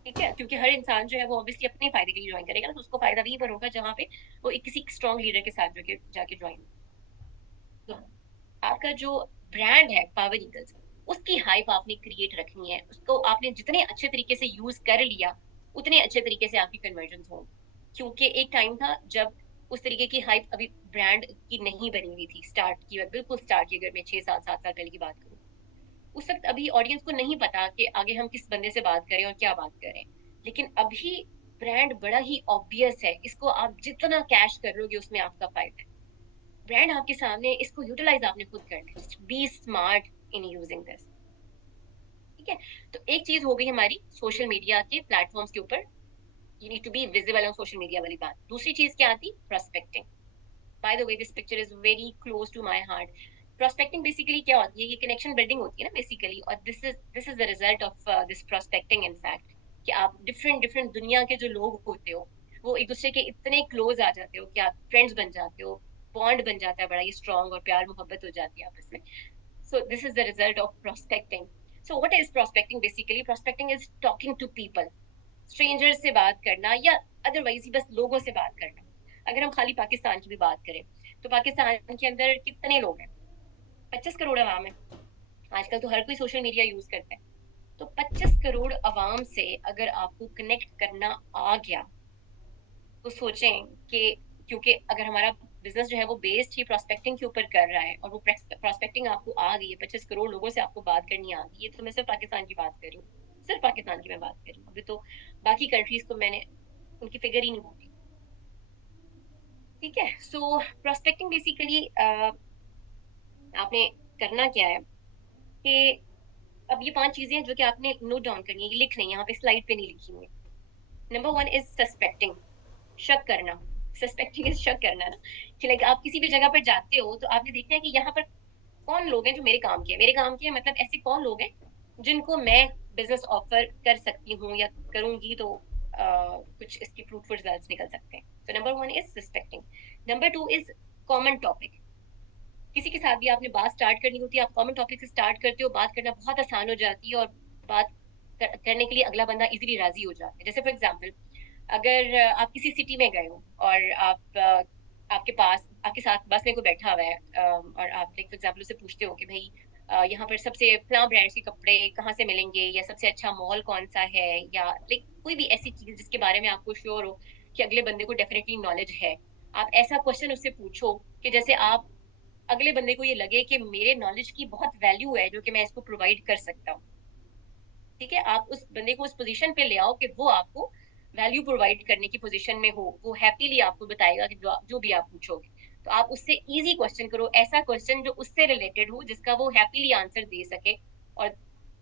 ठीक है, क्योंकि हर इंसान जो है वो ऑब्वियसली अपने फायदे के लिए ज्वाइन करेगा ना, तो उसको फायदा वहीं पर होगा जहाँ पे वो एक किसी स्ट्रांग लीडर के साथ जाके ज्वाइन। तो आपका जो ब्रांड है पावर ईगल्स, उसकी हाइप आपने क्रिएट रखनी है। उसको आपने जितने अच्छे तरीके से यूज कर लिया, उतने अच्छे तरीके से आपकी कन्वर्जन होंगे। क्योंकि एक टाइम था जब उस तरीके की हाइप अभी ब्रांड की नहीं बनी हुई थी, स्टार्ट की, बिल्कुल स्टार्ट की, अगर मैं 6 7 7 साल पहले की बात करूँ, उस वक्त अभी ऑडियंस को नहीं पता कि आगे हम किस बंदे से बात करें और क्या बात करें। लेकिन अभी ब्रांड बड़ा ही ऑब्वियस है, इसको आप जितना कैश कर लोगे उसमें आपका फायदा है। ब्रांड आपके सामने, इसको यूटिलाइज आपने खुद करना है। Just be smart in using this. ठीक है, तो एक चीज हो गई हमारी सोशल मीडिया के प्लेटफॉर्म्स के ऊपर, you need to be visible on social media वाली बात। दूसरी चीज क्या आती? Prospecting. By the way this picture is very close to my heart. Prospecting basically क्या होती है? ये कनेक्शन बिल्डिंग होती है ना बेसिकली, और this is the result of this prospecting in fact, कि आप डिफरेंट डिफरेंट दुनिया के जो लोग होते हो, वो एक दूसरे के इतने क्लोज आ जाते हो कि आप फ्रेंड्स बन जाते हो, बॉन्ड बन जाता है बड़ा ही स्ट्रांग, और प्यार मोहब्बत हो जाती है आपस में। So this is the result of prospecting. So what is prospecting? Basically prospecting is talking to people, strangers से बात करना, या अदरवाइज ही बस लोगों से बात करना। अगर हम खाली पाकिस्तान की भी बात करें, तो पाकिस्तान के अंदर कितने लोग हैं? 25 करोड़ अवाम है। आजकल तो हर कोई सोशल मीडिया यूज करता है। तो 25 करोड़ अवाम से अगर आपको कनेक्ट करना आ गया, तो सोचें कि, क्योंकि अगर हमारा बिजनेस जो है वो बेस्ड ही प्रोस्पेक्टिंग के ऊपर कर रहा है, और वो प्रोस्पेक्टिंग आपको आ गई है, 25 करोड़ लोगों से आपको बात करनी आ गई है, तो मैं सिर्फ पाकिस्तान की बात कर रही हूँ, सिर्फ पाकिस्तान की मैं बात कर रही हूँ, अभी तो बाकी कंट्रीज को मैंने उनकी फिगर ही नहीं होती। ठीक है, सो प्रोस्पेक्टिंग बेसिकली आपने करना क्या है कि अब ये 5 चीजें हैं जो कि आपने नोट डाउन करनी है, ये लिख रही है यहाँ पे, स्लाइड पे नहीं लिखी हुई है। नंबर 1 इज सस्पेक्टिंग, शक करना। सस्पेक्टिंग इज शक करना ना, कि लाइक आप किसी भी जगह पर जाते हो तो आपने देखना है कि यहाँ पर कौन लोग हैं जो मेरे काम के हैं, मेरे काम के हैं, मतलब ऐसे कौन लोग हैं जिनको मैं बिजनेस ऑफर कर सकती हूँ या करूंगी, तो कुछ इसके फ्रूटफुल रिजल्ट्स निकल सकते हैं। तो number 1 is suspecting. Number 2 is common topic. किसी के साथ भी आपने बात स्टार्ट करनी होती है, आप कॉमन टॉपिक से स्टार्ट करते हो, बात करना बहुत आसान हो जाती है, और बात करने के लिए अगला बंदा इजीली राजी हो जाता है। जैसे फॉर एग्जांपल, अगर आप किसी सिटी में गए हो, और आपके पास आपके साथ बस में कोई बैठा हुआ है, और आप लाइक फॉर एग्जांपल उससे पूछते हो कि भाई यहाँ पर सबसे फलां ब्रांड्स के कपड़े कहाँ से मिलेंगे, या सबसे अच्छा मॉल कौन सा है, या लाइक कोई भी ऐसी चीज जिसके बारे में आपको श्योर हो कि अगले बंदे को डेफिनेटली नॉलेज है। आप ऐसा क्वेश्चन उससे पूछो कि जैसे आप अगले बंदे को ये लगे कि मेरे नॉलेज की बहुत वैल्यू है जो कि मैं इसको प्रोवाइड कर सकता हूँ। ठीक है, आप उस बंदे को उस पोजीशन पे ले आओ कि वो आपको वैल्यू प्रोवाइड करने की पोजीशन में हो, वो हैप्पीली आपको बताएगा कि जो भी आप पूछोगे। तो आप उससे इजी क्वेश्चन करो, ऐसा क्वेश्चन जो उससे रिलेटेड हो, जिसका वो हैप्पीली आंसर दे सके, और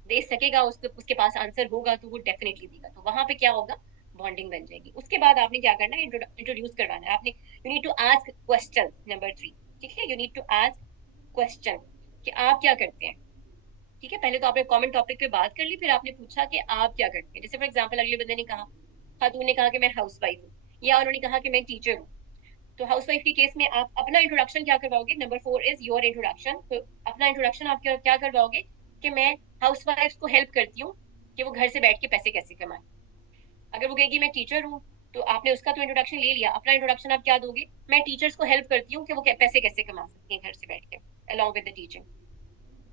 दे सकेगा, उसके पास आंसर होगा तो वो डेफिनेटली देगा। तो वहां पे क्या होगा? बॉन्डिंग बन जाएगी। उसके बाद आपने क्या करना है? इंट्रोड्यूस करवाना है आपने। You need to ask question. Number 3, ठीक है, you need to ask question कि आप क्या करते हैं। ठीक है, पहले तो आपने कॉमन टॉपिक पे बात कर ली, फिर आपने पूछा कि आप क्या करते हैं। जैसे फॉर एग्जांपल अगले बंदे ने कहा, खातून ने कहा कि मैं हाउस वाइफ हूँ, या उन्होंने कहा कि मैं टीचर हूँ। तो हाउस वाइफ के केस में आप अपना इंट्रोडक्शन क्या करवाओगे? Number 4 is your introduction. तो अपना इंट्रोडक्शन आप क्या करवाओगे? कि मैं हाउस वाइफ को हेल्प करती हूँ कि वो घर से बैठ के पैसे कैसे कमाए। अगर वो कहेगी मैं टीचर हूँ, तो आपने उसका तो इंट्रोडक्शन ले लिया, अपना इंट्रोडक्शन आप क्या दोगे? मैं टीचर्स को हेल्प करती हूँ कि वो पैसे कैसे कमा सकती हैं घर से बैठ के, अलॉन्ग विद द टीचिंग।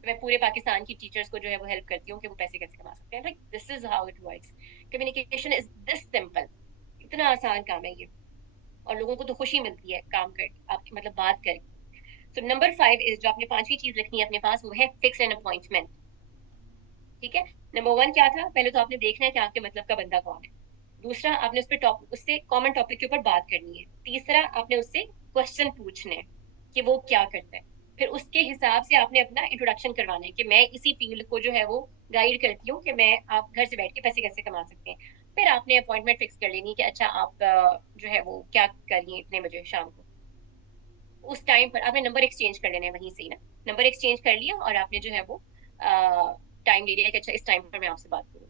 मैं पूरे पाकिस्तान की टीचर्स को जो है वो हेल्प करती हूँ कि वो पैसे कैसे कमा सकते हैं। Like this is how it works. Communication is this simple, इतना आसान काम है ये, और लोगों को तो खुशी मिलती है काम कर आपकी मतलब बात करके। सो नंबर 5 इज, जो आपने पांचवी चीज रखनी है अपने पास, वो है फिक्स एन अपॉइंटमेंट। ठीक है। नंबर 1 क्या था, पहले तो आपने देखना है कि आपके मतलब का बंदा कौन है। दूसरा, आपने उस पर उससे कॉमन टॉपिक के ऊपर बात करनी है। तीसरा, आपने उससे क्वेश्चन पूछने हैं कि वो क्या करता है। फिर उसके हिसाब से आपने अपना इंट्रोडक्शन करवाना है कि मैं इसी फील्ड को जो है वो गाइड करती हूँ, कि मैं आप घर से बैठ के पैसे कैसे कमा सकते हैं। फिर आपने अपॉइंटमेंट फिक्स कर लेनी कि अच्छा आप जो है वो क्या करिए इतने बजे शाम को। उस टाइम पर आपने नंबर एक्सचेंज कर लेना है वहीं से ही ना। नंबर एक्सचेंज कर लिया और आपने जो है वो टाइम ले लिया कि अच्छा इस टाइम पर मैं आपसे बात करूँ।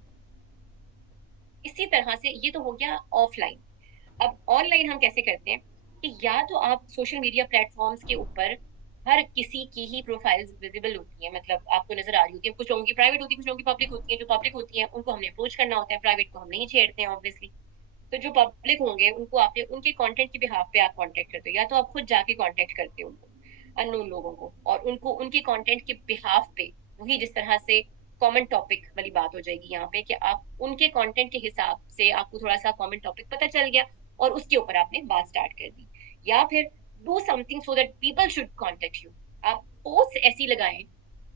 इसी तरह से ये तो हो गया ऑफलाइन। अब ऑनलाइन हम कैसे करते हैं कि या तो आप सोशल मीडिया प्लेटफॉर्म्स के ऊपर हर किसी की ही प्रोफाइल्स विजिबल होती है, मतलब आपको नजर आ रही होती है। कुछ लोगों की प्राइवेट होती है, कुछ लोगों की पब्लिक होती है। जो पब्लिक होती है उनको हमने अप्रोच करना होता है, प्राइवेट को हम नहीं छेड़ते हैं ऑब्वियसली। तो जो पब्लिक होंगे उनको आपने उनके कंटेंट के बिहाफ पे आप कांटेक्ट करते हो, या तो आप खुद जाके कांटेक्ट करते हो उनको, अननोन लोगों को, और उनको उनके कंटेंट के बिहाफ पे, वही जिस तरह से कॉमन टॉपिक वाली बात हो जाएगी यहाँ पे, कि आप उनके कंटेंट के हिसाब से आपको थोड़ा सा कॉमन टॉपिक पता चल गया और उसके ऊपर आपने बात स्टार्ट कर दी। या फिर do something so that people should contact you. आप पोस्ट ऐसी लगाएं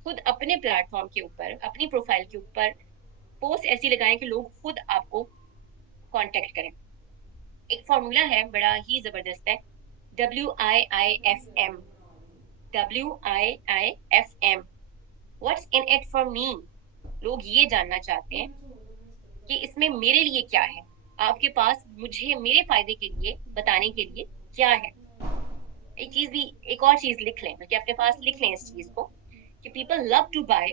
खुद अपने प्लेटफॉर्म के ऊपर, अपनी प्रोफाइल के ऊपर पोस्ट ऐसी लगाएं कि लोग खुद आपको कांटेक्ट करें। एक फॉर्मूला है बड़ा ही जबरदस्त है, WIIFM। WIIFM, what's in it for me. लोग ये जानना चाहते हैं कि इसमें मेरे लिए क्या है, आपके पास मुझे मेरे फायदे के लिए बताने के लिए क्या है। एक चीज भी, एक और चीज लिख लें, बल्कि अपने पास लिख लें इस चीज को, कि people love to buy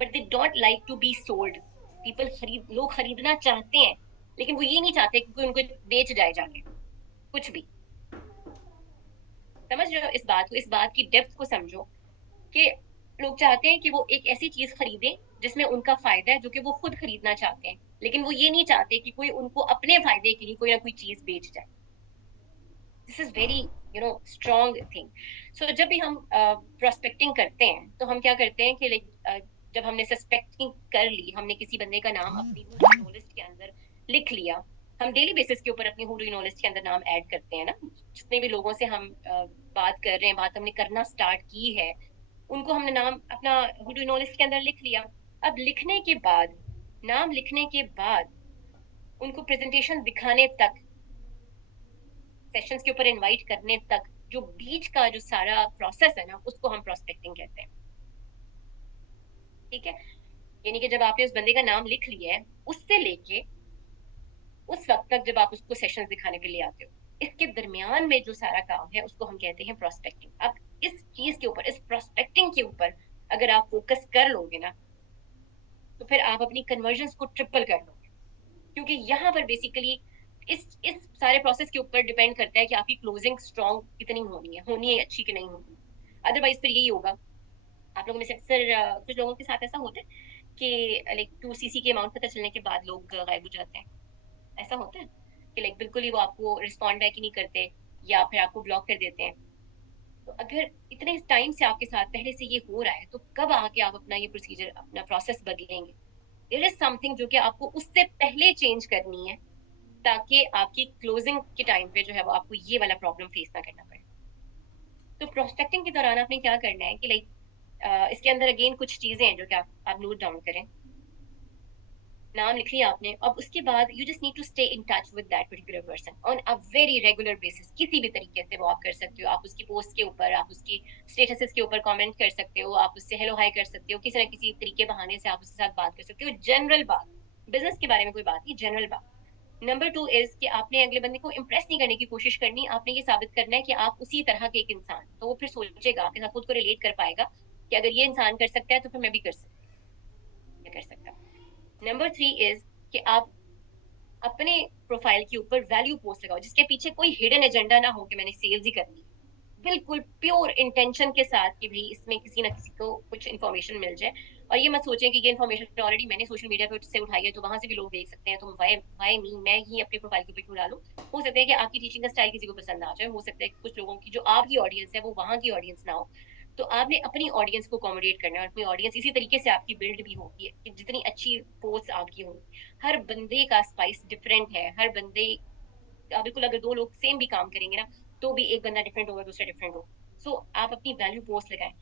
but they don't like to be sold. People लोग खरीदना चाहते हैं, लेकिन वो ये नहीं चाहते कि कोई उनको बेच जाए जाके कुछ भी। समझ रहे हो इस बात को, इस बात की डेप्थ को समझो, कि लोग चाहते हैं कि वो एक ऐसी चीज खरीदें जिसमें उनका फायदा है, जो कि वो खुद खरीदना चाहते हैं, लेकिन वो ये नहीं चाहते कि कोई उनको अपने फायदे के लिए कोई ना कोई चीज बेच जाए। This is very strong thing. So जब भी हम प्रोस्पेक्टिंग करते हैं तो हम क्या करते हैं कि लाइक जब हमने सस्पेक्टिंग कर ली, हमने किसी बंदे का नाम अपनी हू डू नो लिस्ट के अंदर लिख लिया। हम डेली बेसिस के ऊपर अपनी हू डू नो लिस्ट के अंदर नाम ऐड करते हैं ना। जितने भी लोगों से हम बात कर रहे हैं, बात हमने करना स्टार्ट की है, उनको हमने नाम अपना हू डू नो लिस्ट के अंदर लिख लिया। अब लिखने के बाद, नाम लिखने के बाद, उनको प्रेजेंटेशन दिखाने तक, सेशंस के ऊपर इनवाइट करने तक, जो बीच का जो सारा प्रोसेस है ना, उसको हम प्रोस्पेक्टिंग कहते हैं। ठीक है। यानी कि जब आपने उस बंदे का नाम लिख लिया है, उससे लेके उस वक्त तक जब आप उसको सेशंस दिखाने के लिए आते हो, इसके दरमियान में जो सारा काम है उसको हम कहते हैं प्रोस्पेक्टिंग। अब इस चीज के ऊपर, इस प्रोस्पेक्टिंग के ऊपर अगर आप फोकस कर लोगे ना, तो फिर आप अपनी कन्वर्जन को ट्रिपल कर लोगे। क्योंकि यहाँ पर बेसिकली इस सारे प्रोसेस के ऊपर डिपेंड करता है कि आपकी क्लोजिंग स्ट्रॉन्ग कितनी होनी है अच्छी कि नहीं होनी है। अदरवाइज फिर यही होगा, आप लोगों में से अक्सर कुछ लोगों के साथ ऐसा होता है कि लाइक 2cc के अमाउंट पता चलने के बाद लोग गायब हो जाते हैं। ऐसा होता है कि लाइक बिल्कुल ही वो आपको रिस्पॉन्ड बैक ही नहीं करते, या फिर आपको ब्लॉक कर देते हैं। तो अगर इतने टाइम से आपके साथ पहले से ये हो रहा है, तो कब आके आप अपना ये प्रोसीजर, अपना प्रोसेस बदलेंगे। देयर इज समथिंग जो कि आपको उससे पहले चेंज करनी है, ताकि आपकी क्लोजिंग के टाइम पे जो है वो आपको ये वाला प्रॉब्लम फेस ना करना पड़े। तो प्रोस्पेक्टिंग के दौरान आपने क्या करना है कि लाइक इसके अंदर अगेन कुछ चीजें हैं जो कि आप नोट डाउन करें। नाम लिख लिया आपने, अब उसके बाद you just need to stay in touch with that particular person on a very regular basis. किसी भी तरीके से वो आप कर सकते हो, आप उसकी पोस्ट के ऊपर, आप उसकी स्टेटसेस के ऊपर कमेंट कर सकते हो, आप उससे हेलो हाय कर सकते हो, किसी ना किसी तरीके बहाने से आप उसके साथ बात कर सकते हो। जनरल बात, बिजनेस के बारे में कोई बात नहीं, जनरल बात। नंबर 2 इज कि आपने अगले बंदे को इम्प्रेस नहीं करने की कोशिश करनी, आपने ये साबित करना है कि आप उसी तरह के एक इंसान, तो वो फिर सोचेगा, आपके साथ खुद को रिलेट कर पाएगा कि अगर ये इंसान कर सकता है तो फिर मैं भी कर सकती हूँ, कर सकता हूँ। नंबर 3 इज कि आप अपने प्रोफाइल के ऊपर वैल्यू पोस्ट लगाओ, जिसके पीछे कोई हिडन एजेंडा ना हो कि मैंने सेल्स ही करनी है। बिल्कुल प्योर इंटेंशन के साथ कि भाई इसमें किसी ना किसी को कुछ इन्फॉर्मेशन मिल जाए। और ये मत सोचें कि ये इन्फॉर्मेशन ऑलरेडी मैंने सोशल मीडिया पे से उठाई है तो वहां से भी लोग देख सकते हैं, तो वाई मी, मैं ही अपनी प्रोफाइल के ऊपर क्यों डालूं। हो सकता है कि आपकी टीचिंग का स्टाइल किसी को पसंद ना आ जाए, हो सकता है कि कुछ लोगों की जो आपकी ऑडियंस है वो वहां की ऑडियंस ना हो। तो आपने अपनी ऑडियंस को अकोमोडेट करना है, और अपनी ऑडियंस इसी तरीके से आपकी बिल्ड भी होगी कि जितनी अच्छी पोस्ट आपकी होगी। हर बंदे का स्पाइस डिफरेंट है, हर बंदे बिल्कुल, अगर दो लोग सेम भी काम करेंगे ना, तो भी एक बंदा डिफरेंट होगा, दूसरा डिफरेंट होगा। सो आप अपनी वैल्यू पोस्ट लगाएं।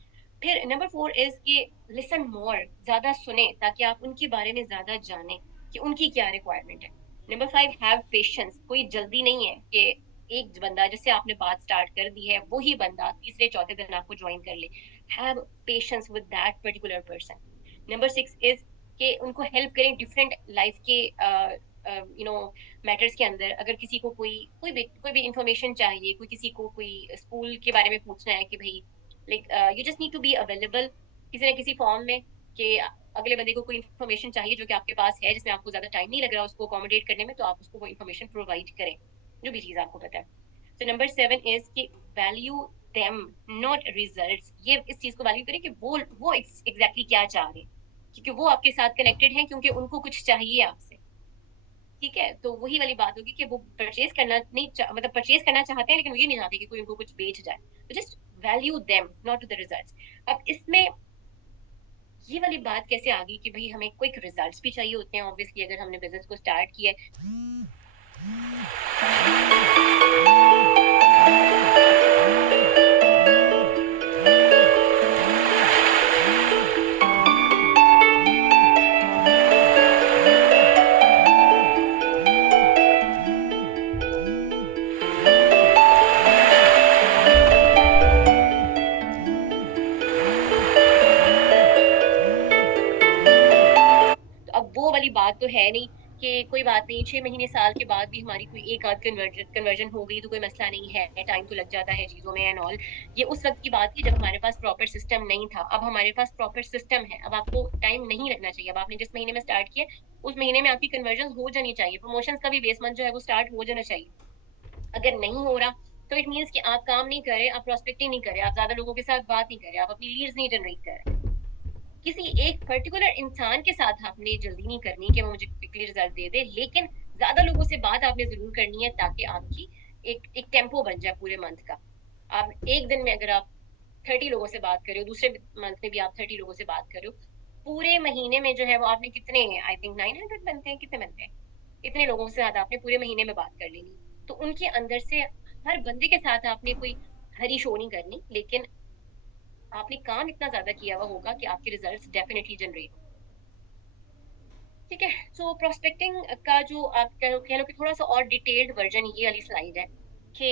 फिर नंबर 4 इज कि लिसन मोर, ज्यादा सुने ताकि आप उनके बारे में ज्यादा जानें कि उनकी क्या रिक्वायरमेंट है। Number 5, have patience. कोई जल्दी नहीं है कि एक बंदा जिससे आपने बात स्टार्ट कर दी है वही बंदा तीसरे चौथे दिन आपको ज्वाइन कर ले। Have patience with that particular person. Number 6 is कि उनको हेल्प करें डिफरेंट लाइफ के मैटर्स के अंदर। अगर किसी को कोई भी इंफॉर्मेशन चाहिए, कोई किसी को कोई स्कूल के बारे में पूछना है कि भाई, like you just need to be available किसी ना किसी फॉर्म में, कि अगले बंदे को कोई इन्फॉर्मेशन चाहिए जो कि आपके पास है, जिसमें आपको ज्यादा टाइम नहीं लग रहा उसको अकोमोडेट करने में, तो आप उसको वो इन्फॉर्मेशन प्रोवाइड करें, जो भी चीज आपको पता है। तो नंबर 7 इज कि वैल्यू देम, नॉट रिजल्ट्स। ये इस चीज को वैल्यू करें कि वो एग्जैक्टली क्या चाह रहे हैं, क्योंकि वो आपके साथ कनेक्टेड हैं, क्योंकि उनको कुछ चाहिए आपसे। ठीक है, तो वही वाली बात होगी कि वो परचेज करना नहीं मतलब परचेज करना चाहते हैं, लेकिन वो ये नहीं चाहते कि कोई उनको कुछ बेच जाए। तो just value them, not the results. अब इसमें ये वाली बात कैसे आ गई कि भाई हमें क्विक रिजल्ट्स भी चाहिए होते हैं, ऑब्वियसली अगर हमने बिजनेस को स्टार्ट किया है। तो अब वो वाली बात तो है नहीं कि कोई बात नहीं, 6 महीने साल के बाद भी हमारी कोई एक आध कन्वर्जन हो गई तो कोई मसला नहीं है, टाइम तो लग जाता है चीजों में एंड ऑल। ये उस वक्त की बात थी जब हमारे पास प्रॉपर सिस्टम नहीं था। अब हमारे पास प्रॉपर सिस्टम है, अब आपको टाइम नहीं लगना चाहिए। अब आपने जिस महीने में स्टार्ट किया उस महीने में आपकी कन्वर्जन हो जानी चाहिए, प्रमोशन का भी बेस मंथ जो है वो स्टार्ट हो जाना चाहिए। अगर नहीं हो रहा तो इट मीन्स कि आप काम नहीं कर रहे, आप प्रोस्पेक्टिंग नहीं कर रहे, आप ज्यादा लोगों के साथ बात नहीं कर रहे, आप अपनी लीड्स नहीं जनरेट कर रहे। किसी एक पर्टिकुलर इंसान के साथ आपने जल्दी नहीं करनी कि वो मुझे क्विकली रिजल्ट दे दे, लेकिन ज्यादा लोगों से बात आपने जरूर करनी है ताकि आपकी एक टेम्पो बन जाए पूरे मंथ का। आप एक दिन में अगर आप 30 लोगों से बात कर रहे हो, दूसरे मंथ में भी आप 30 लोगों से बात कर रहे हो, पूरे महीने में जो है वो आपने कितने, आई थिंक 900 बनते हैं, कितने बनते हैं, इतने लोगों से साथ आपने पूरे महीने में बात कर लेनी। तो उनके अंदर से हर बंदे के साथ आपने कोई हरी शो नहीं करनी, लेकिन आपने काम इतना ज्यादा किया हुआ होगा कि आपके रिजल्ट्स डेफिनेटली जनरेट हो। ठीक है, सो प्रोस्पेक्टिंग का जो आप कह लो कि थोड़ा सा और डिटेल्ड वर्जन ये वाली स्लाइड है कि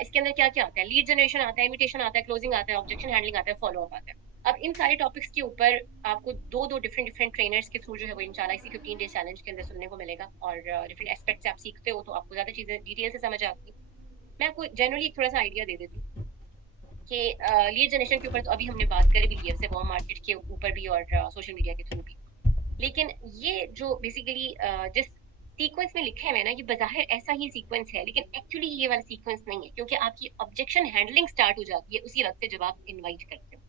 इसके अंदर क्या क्या आता है। लीड जनरेशन आता है, इन्विटेशन आता है, क्लोजिंग आता है, ऑब्जेक्शन हैंडलिंग आता है, फॉलो अप आता है। अब इन सारे टॉपिक्स के ऊपर आपको दो दो डिफरेंट डिफरेंट ट्रेनर्स के थ्रू जो है वो इंशाल्लाह इसी 15 डे चैलेंज के अंदर सुनने को मिलेगा, और डिफरेंट एस्पेक्ट से आप सीखते हो तो आपको ज्यादा चीजें डिटेल से समझ आती है। मैं आपको जनरली थोड़ा सा आइडिया दे देती हूँ कि लीड जनरेशन के ऊपर तो अभी हमने बात कर भी ली है, जैसे वॉर्म मार्केट के ऊपर भी और सोशल मीडिया के थ्रू भी। लेकिन ये जो बेसिकली जिस सीक्वेंस में लिखा है ना, ये बाहर ऐसा ही सीक्वेंस है, लेकिन एक्चुअली ये वाला सीक्वेंस नहीं है, क्योंकि आपकी ऑब्जेक्शन हैंडलिंग स्टार्ट हो जाती है उसी वक्त से जब आप इनवाइट करते हो।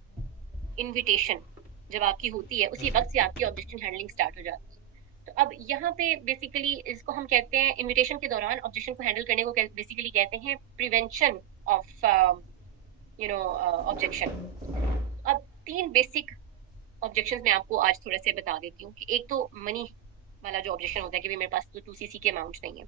इनविटेशन जब आपकी होती है उसी वक्त से आपकी ऑब्जेक्शन हैंडलिंग स्टार्ट हो जाती है। तो अब यहाँ पे बेसिकली इसको हम कहते हैं, इनविटेशन के दौरान ऑब्जेक्शन को हैंडल करने को बेसिकली कहते हैं प्रिवेंशन ऑफ ऑब्जेक्शन। अब तीन बेसिक ऑब्जेक्शंस मैं आपको आज थोड़ा से बता देती हूँ कि एक तो मनी वाला जो ऑब्जेक्शन होता है कि भाई मेरे पास तो 2cc के अमाउंट नहीं है।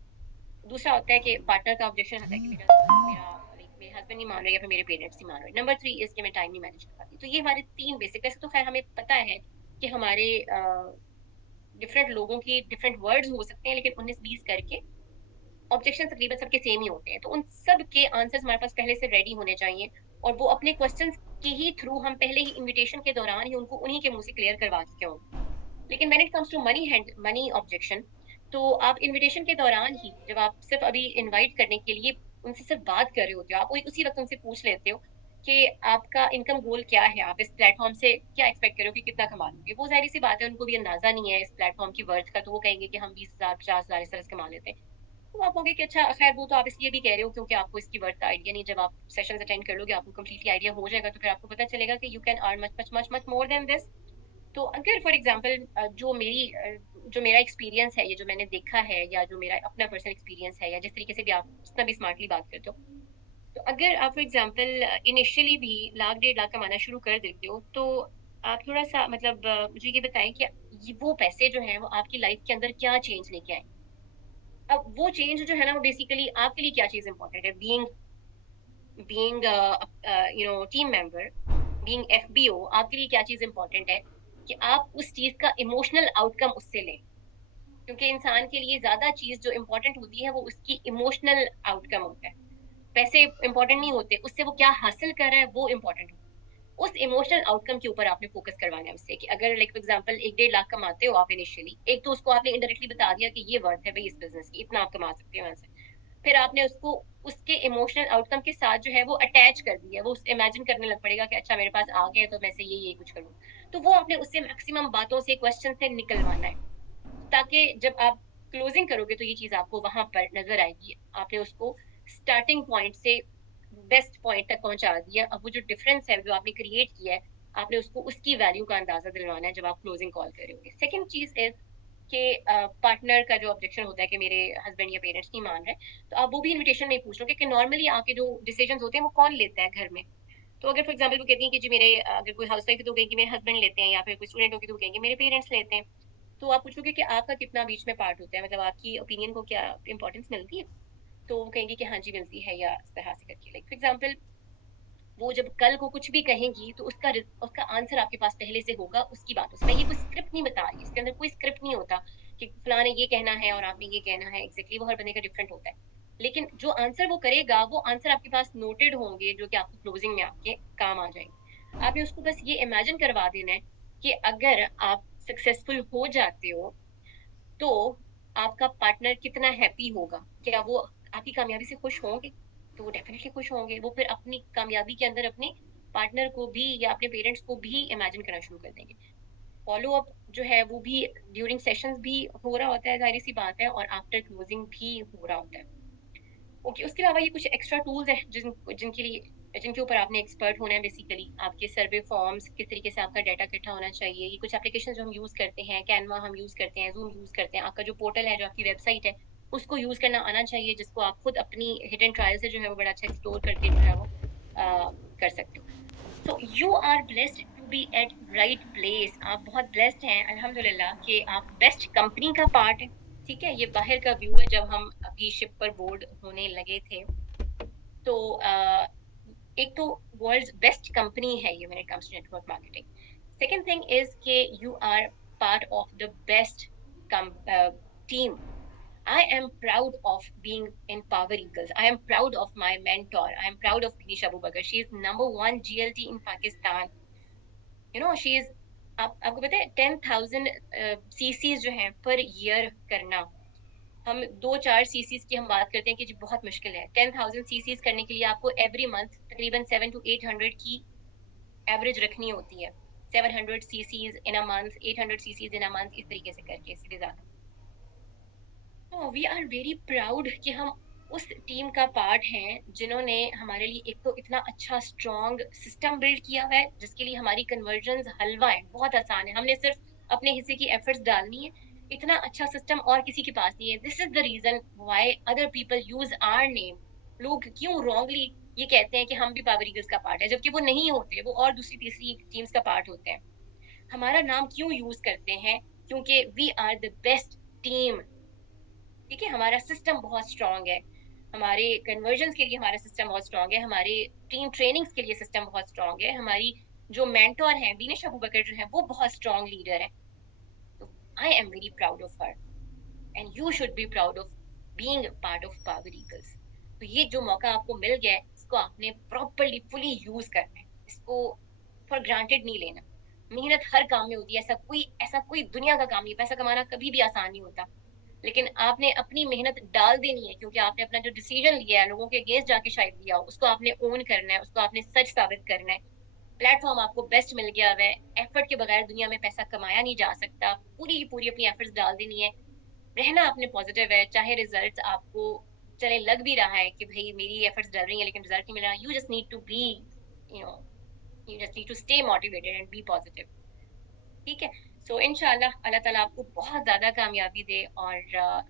दूसरा होता है कि पार्टनर का ऑब्जेक्शन आता है कि मेरा मेरा like, मेरे हस्बैंड नहीं मान रहे या फिर मेरे पेरेंट्स नहीं मान रहे। नंबर 3 इज कि मैं टाइम नहीं मैनेज कर पाती। तो ये हमारे तीन बेसिक, वैसे तो खैर हमें पता है कि हमारे डिफरेंट लोगों की डिफरेंट वर्ड्स हो सकते हैं, लेकिन 19-20 करके ऑब्जेक्शन तकरीबन सबके सेम ही होते हैं। तो उन सब के आंसर्स हमारे पास पहले से रेडी होने चाहिए, और वो अपने क्वेश्चंस के ही थ्रू हम पहले ही इनविटेशन के दौरान ही उनको उन्हीं के मुंह से क्लियर करवा चुके होंगे। लेकिन when it comes to money objection, तो आप इनविटेशन के दौरान ही जब आप सिर्फ अभी इनवाइट करने के लिए उनसे सिर्फ बात कर रहे होते हो, आप उसी वक्त उनसे पूछ लेते हो कि आपका इनकम गोल क्या है, आप इस प्लेटफॉर्म से क्या एक्सपेक्ट करो कि कितना कमा लोगे। वो जाहिर सी बात है, उनको भी अंदाजा नहीं है इस प्लेटफॉर्म की वर्थ का, तो वो कहेंगे कि हम 20,000 50,000 इस तरह से कमा लेते हैं। तो आप कहोगे कि अच्छा खैर वो तो आप इसलिए भी कह रहे हो क्योंकि आपको इसकी वर्थ का आइडिया नहीं। जब आप सेशंस अटेंड कर लोगे आपको कंप्लीटली आइडिया हो जाएगा, तो फिर आपको पता चलेगा कि you can earn much much much much more than this. तो अगर फॉर एग्जांपल जो मेरा एक्सपीरियंस है, ये जो मैंने देखा है, या जो मेरा अपना पर्सनल एक्सपीरियंस है, या जिस तरीके से भी आप जितना भी स्मार्टली बात करते हो, तो अगर आप फॉर एग्जांपल इनिशियली भी लाख 1.5 लाख कमाना शुरू कर देते हो, तो आप थोड़ा सा मतलब मुझे ये बताएं कि वो पैसे जो हैं वो आपकी लाइफ के अंदर क्या चेंज लेके आए। अब वो चेंज जो है ना, वो बेसिकली आपके लिए क्या चीज इंपॉर्टेंट है, being team member, being FBO, आपके लिए क्या चीज इंपॉर्टेंट है कि आप उस चीज का इमोशनल आउटकम उससे लें। क्योंकि इंसान के लिए ज्यादा चीज जो इम्पोर्टेंट होती है वो उसकी इमोशनल आउटकम होता है। पैसे इंपॉर्टेंट नहीं होते, उससे वो क्या हासिल कर रहा है वो इंपॉर्टेंट होता है। उस इमोशनल आउटकम के ऊपर आपने फोकस करवाना है उससे, कि अगर लाइक फॉर एग्जांपल 1-1.5 लाख कमाते हो आप इनिशियली, एक तो उसको आपने इनडायरेक्टली बता दिया कि ये वर्थ है भाई इस बिजनेस की, इतना आप कमा सकते हो वहां से। फिर आपने उसको उसके इमोशनल आउटकम के साथ जो है वो अटैच कर दिया, वो इमेजिन करने लग पड़ेगा कि अच्छा मेरे पास आ गया तो मैं से ये कुछ करूँ। तो वो आपने उससे मैक्सिमम बातों से, क्वेश्चन से निकलवाना है, ताकि जब आप क्लोजिंग करोगे तो ये चीज आपको वहां पर नजर आएगी। आपने उसको स्टार्टिंग पॉइंट से बेस्ट पॉइंट तक पहुंचा दिया। अब वो जो डिफरेंस है जो आपने क्रिएट किया है, आपने उसको उसकी वैल्यू का अंदाजा दिलवाना है जब आप क्लोजिंग कॉल करोगे। सेकंड चीज इज कि पार्टनर का जो ऑब्जेक्शन होता है कि मेरे हस्बैंड या पेरेंट्स नहीं मान रहे, तो आप वो भी इनविटेशन में पूछ लो कि नॉर्मली आके जो डिसीजन होते हैं वो कौन लेता है घर में। तो अगर फॉर एग्जाम्पल वो कहती है कि जी मेरे, अगर कोई हाउस वाइफ है तो कहेंगे मेरे हस्बैंड लेते हैं, या फिर कोई स्टूडेंट होगी तो कहेंगे मेरे पेरेंट्स लेते हैं। तो आप पूछोगे कि आपका कितना बीच में पार्ट होता है, मतलब आपकी ओपिनियन को क्या इंपॉर्टेंस मिलती है। तो वो कहेंगे कि हाँ जी मिलती है, या इस तरह से करके। लाइक फॉर एग्जाम्पल वो जब कल को कुछ भी कहेंगी तो उसका आंसर आपके पास पहले से होगा उसकी बातों से। मैं ये कोई स्क्रिप्ट नहीं बता रही, इसके अंदर कोई स्क्रिप्ट नहीं होता कि फलां ने ये कहना है और आपने ये कहना है। एग्जैक्टली वो हर बंदे का डिफरेंट होता है, लेकिन जो आंसर वो करेगा वो आंसर आपके पास नोटेड होंगे, जो कि आपको क्लोजिंग में आपके काम आ जाएंगे। आपने उसको बस ये इमेजिन करवा देना है कि अगर आप सक्सेसफुल हो जाते हो तो आपका पार्टनर कितना हैप्पी होगा, क्या वो आपकी कामयाबी से खुश होंगे। तो वो डेफिनेटली खुश होंगे, वो फिर अपनी कामयाबी के अंदर अपने पार्टनर को भी या अपने पेरेंट्स को भी इमेजिन करना शुरू कर देंगे। फॉलो अप जो है वो भी ड्यूरिंग सेशंस भी हो रहा होता है, जाहिर सी बात है, और आफ्टर क्लोजिंग भी हो रहा होता है। ओके, उसके अलावा ये कुछ एक्स्ट्रा टूल्स हैं जिनके लिए, जिनके ऊपर आपने एक्सपर्ट होना है। बेसिकली आपके सर्वे फॉर्म्स, किस तरीके से आपका डाटा इकट्ठा होना चाहिए, ये कुछ एप्लीकेशन जो हम यूज करते हैं, कैनवा हम यूज करते हैं, जूम यूज करते हैं, आपका जो पोर्टल है, जो आपकी वेबसाइट है, उसको यूज करना आना चाहिए, जिसको आप खुद अपनी हिडन ट्रायल से जो है वो बड़ा अच्छा एक्सप्लोर करके जो है वो कर सकते हो। So you are blessed to be at right place. आप बहुत ब्लेस्ड हैं अल्हम्दुलिल्लाह कि आप बेस्ट कंपनी का पार्ट है। ठीक है, ये बाहर का व्यू है जब हम अभी शिप पर बोर्ड होने लगे थे। तो एक तो वर्ल्ड्स बेस्ट कंपनी है ये when it comes to network marketing. Second thing is कि you are part of the best team. I am proud of being in Power Eagles. I am proud of my mentor. I am proud of Binish Abu Bakr. She is number one GLT in Pakistan. She is, आपको पता है 10,000 सीसीज जो हैं पर ईयर करना। हम 2-4 सीसीज की हम बात करते हैं कि जी बहुत मुश्किल है। 10,000 सीसीज करने के लिए आपको एवरी मंथ तकरीबन 700 to 800 की एवरेज रखनी होती है। 700 chassis in a month, 800 chassis in a month, इस तरीके से करके, इससे भी ज्यादा। तो वी आर वेरी प्राउड कि हम उस टीम का पार्ट हैं जिन्होंने हमारे लिए एक तो इतना अच्छा स्ट्रॉन्ग सिस्टम बिल्ड किया हुआ है, जिसके लिए हमारी कन्वर्जन हलवा है, बहुत आसान है। हमने सिर्फ अपने हिस्से की एफर्ट्स डालनी है। इतना अच्छा सिस्टम और किसी के पास नहीं है। This is the reason why other people use our name. लोग क्यों रॉन्गली ये कहते हैं कि हम भी पावर ईगल्स का पार्ट है, जबकि वो नहीं होते, वो और दूसरी तीसरी टीम्स का पार्ट होते हैं। हमारा नाम क्यों यूज करते हैं, क्योंकि we are the best team. ठीक है, हमारा सिस्टम बहुत स्ट्रांग है, हमारे कन्वर्जन के लिए हमारा सिस्टम बहुत स्ट्रांग है, हमारे टीम ट्रेनिंग्स के लिए सिस्टम बहुत स्ट्रांग है, हमारी जो मेंटोर हैं बीनिश अबू बकर जो है वो बहुत स्ट्रांग लीडर है। तो I am very proud of her, and you should be proud of being part of power eagles. तो ये जो मौका आपको मिल गया है, इसको आपने प्रॉपरली फुली यूज करना है, इसको फॉर ग्रांटेड नहीं लेना। मेहनत हर काम में होती है, ऐसा कोई दुनिया का काम नहीं, पैसा कमाना कभी भी आसान नहीं होता। लेकिन आपने अपनी मेहनत डाल देनी है, क्योंकि आपने अपना जो डिसीजन लिया है, लोगों के अगेंस्ट जाके शायद लिया हो, उसको आपने ओन करना है, उसको आपने सच साबित करना है। प्लेटफॉर्म आपको बेस्ट मिल गया है, एफर्ट के बगैर दुनिया में पैसा कमाया नहीं जा सकता। पूरी की पूरी अपनी एफर्ट्स डाल देनी है। रहना आपने पॉजिटिव है, चाहे रिजल्ट आपको चले लग भी रहा है कि भाई मेरी एफर्ट्स डल रही है लेकिन रिजल्ट नहीं मिल रहा, you just need to be, you know you just need to stay motivated and be positive. ठीक है। सो इंशाल्लाह अल्लाह ताला आपको बहुत ज्यादा कामयाबी दे, और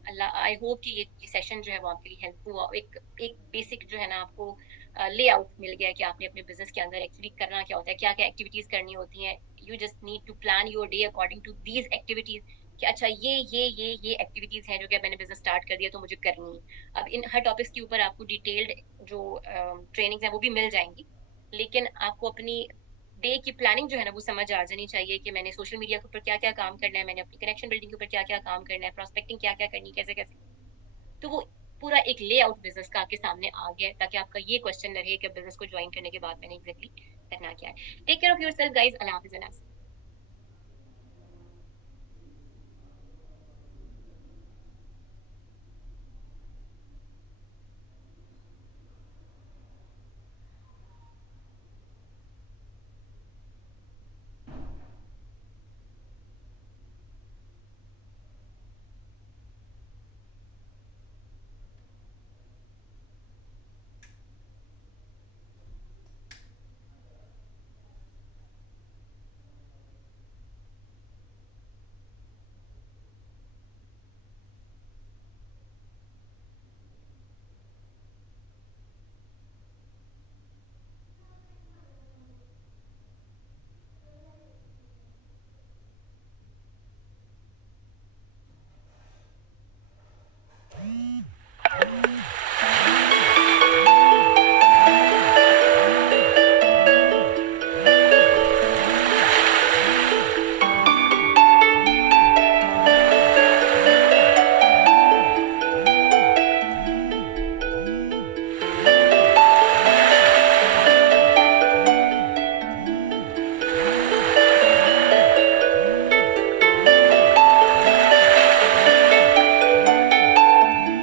अल्लाह, आई होप कि ये सेशन जो है वो आपके लिए हेल्पफुल हुआ, एक एक बेसिक जो है ना आपको लेआउट मिल गया कि आपने अपने बिजनेस के अंदर एक्चुअली करना क्या होता है, क्या क्या एक्टिविटीज करनी होती हैं। You just need to plan your day according to these activities, कि अच्छा ये एक्टिविटीज हैं जो कि मैंने बिजनेस स्टार्ट कर दिया तो मुझे करनी है। अब इन हर टॉपिक्स के ऊपर आपको डिटेल्ड जो ट्रेनिंग्स हैं वो भी मिल जाएंगी, लेकिन आपको अपनी डे की प्लानिंग जो है ना वो समझ आ जानी चाहिए कि मैंने सोशल मीडिया के ऊपर क्या क्या काम करना है, मैंने अपनी कनेक्शन बिल्डिंग के ऊपर क्या क्या काम करना है, प्रोस्पेक्टिंग क्या क्या करनी है, कैसे कैसे। तो वो पूरा एक लेआउट बिजनेस का आपके सामने आ गया है, ताकि आपका ये क्वेश्चन न रहे कि बिजनेस को ज्वाइन करने के बाद मैंने एग्जैक्टली करना क्या है। Take care of yourself guys, अल्लाह हाफिज़।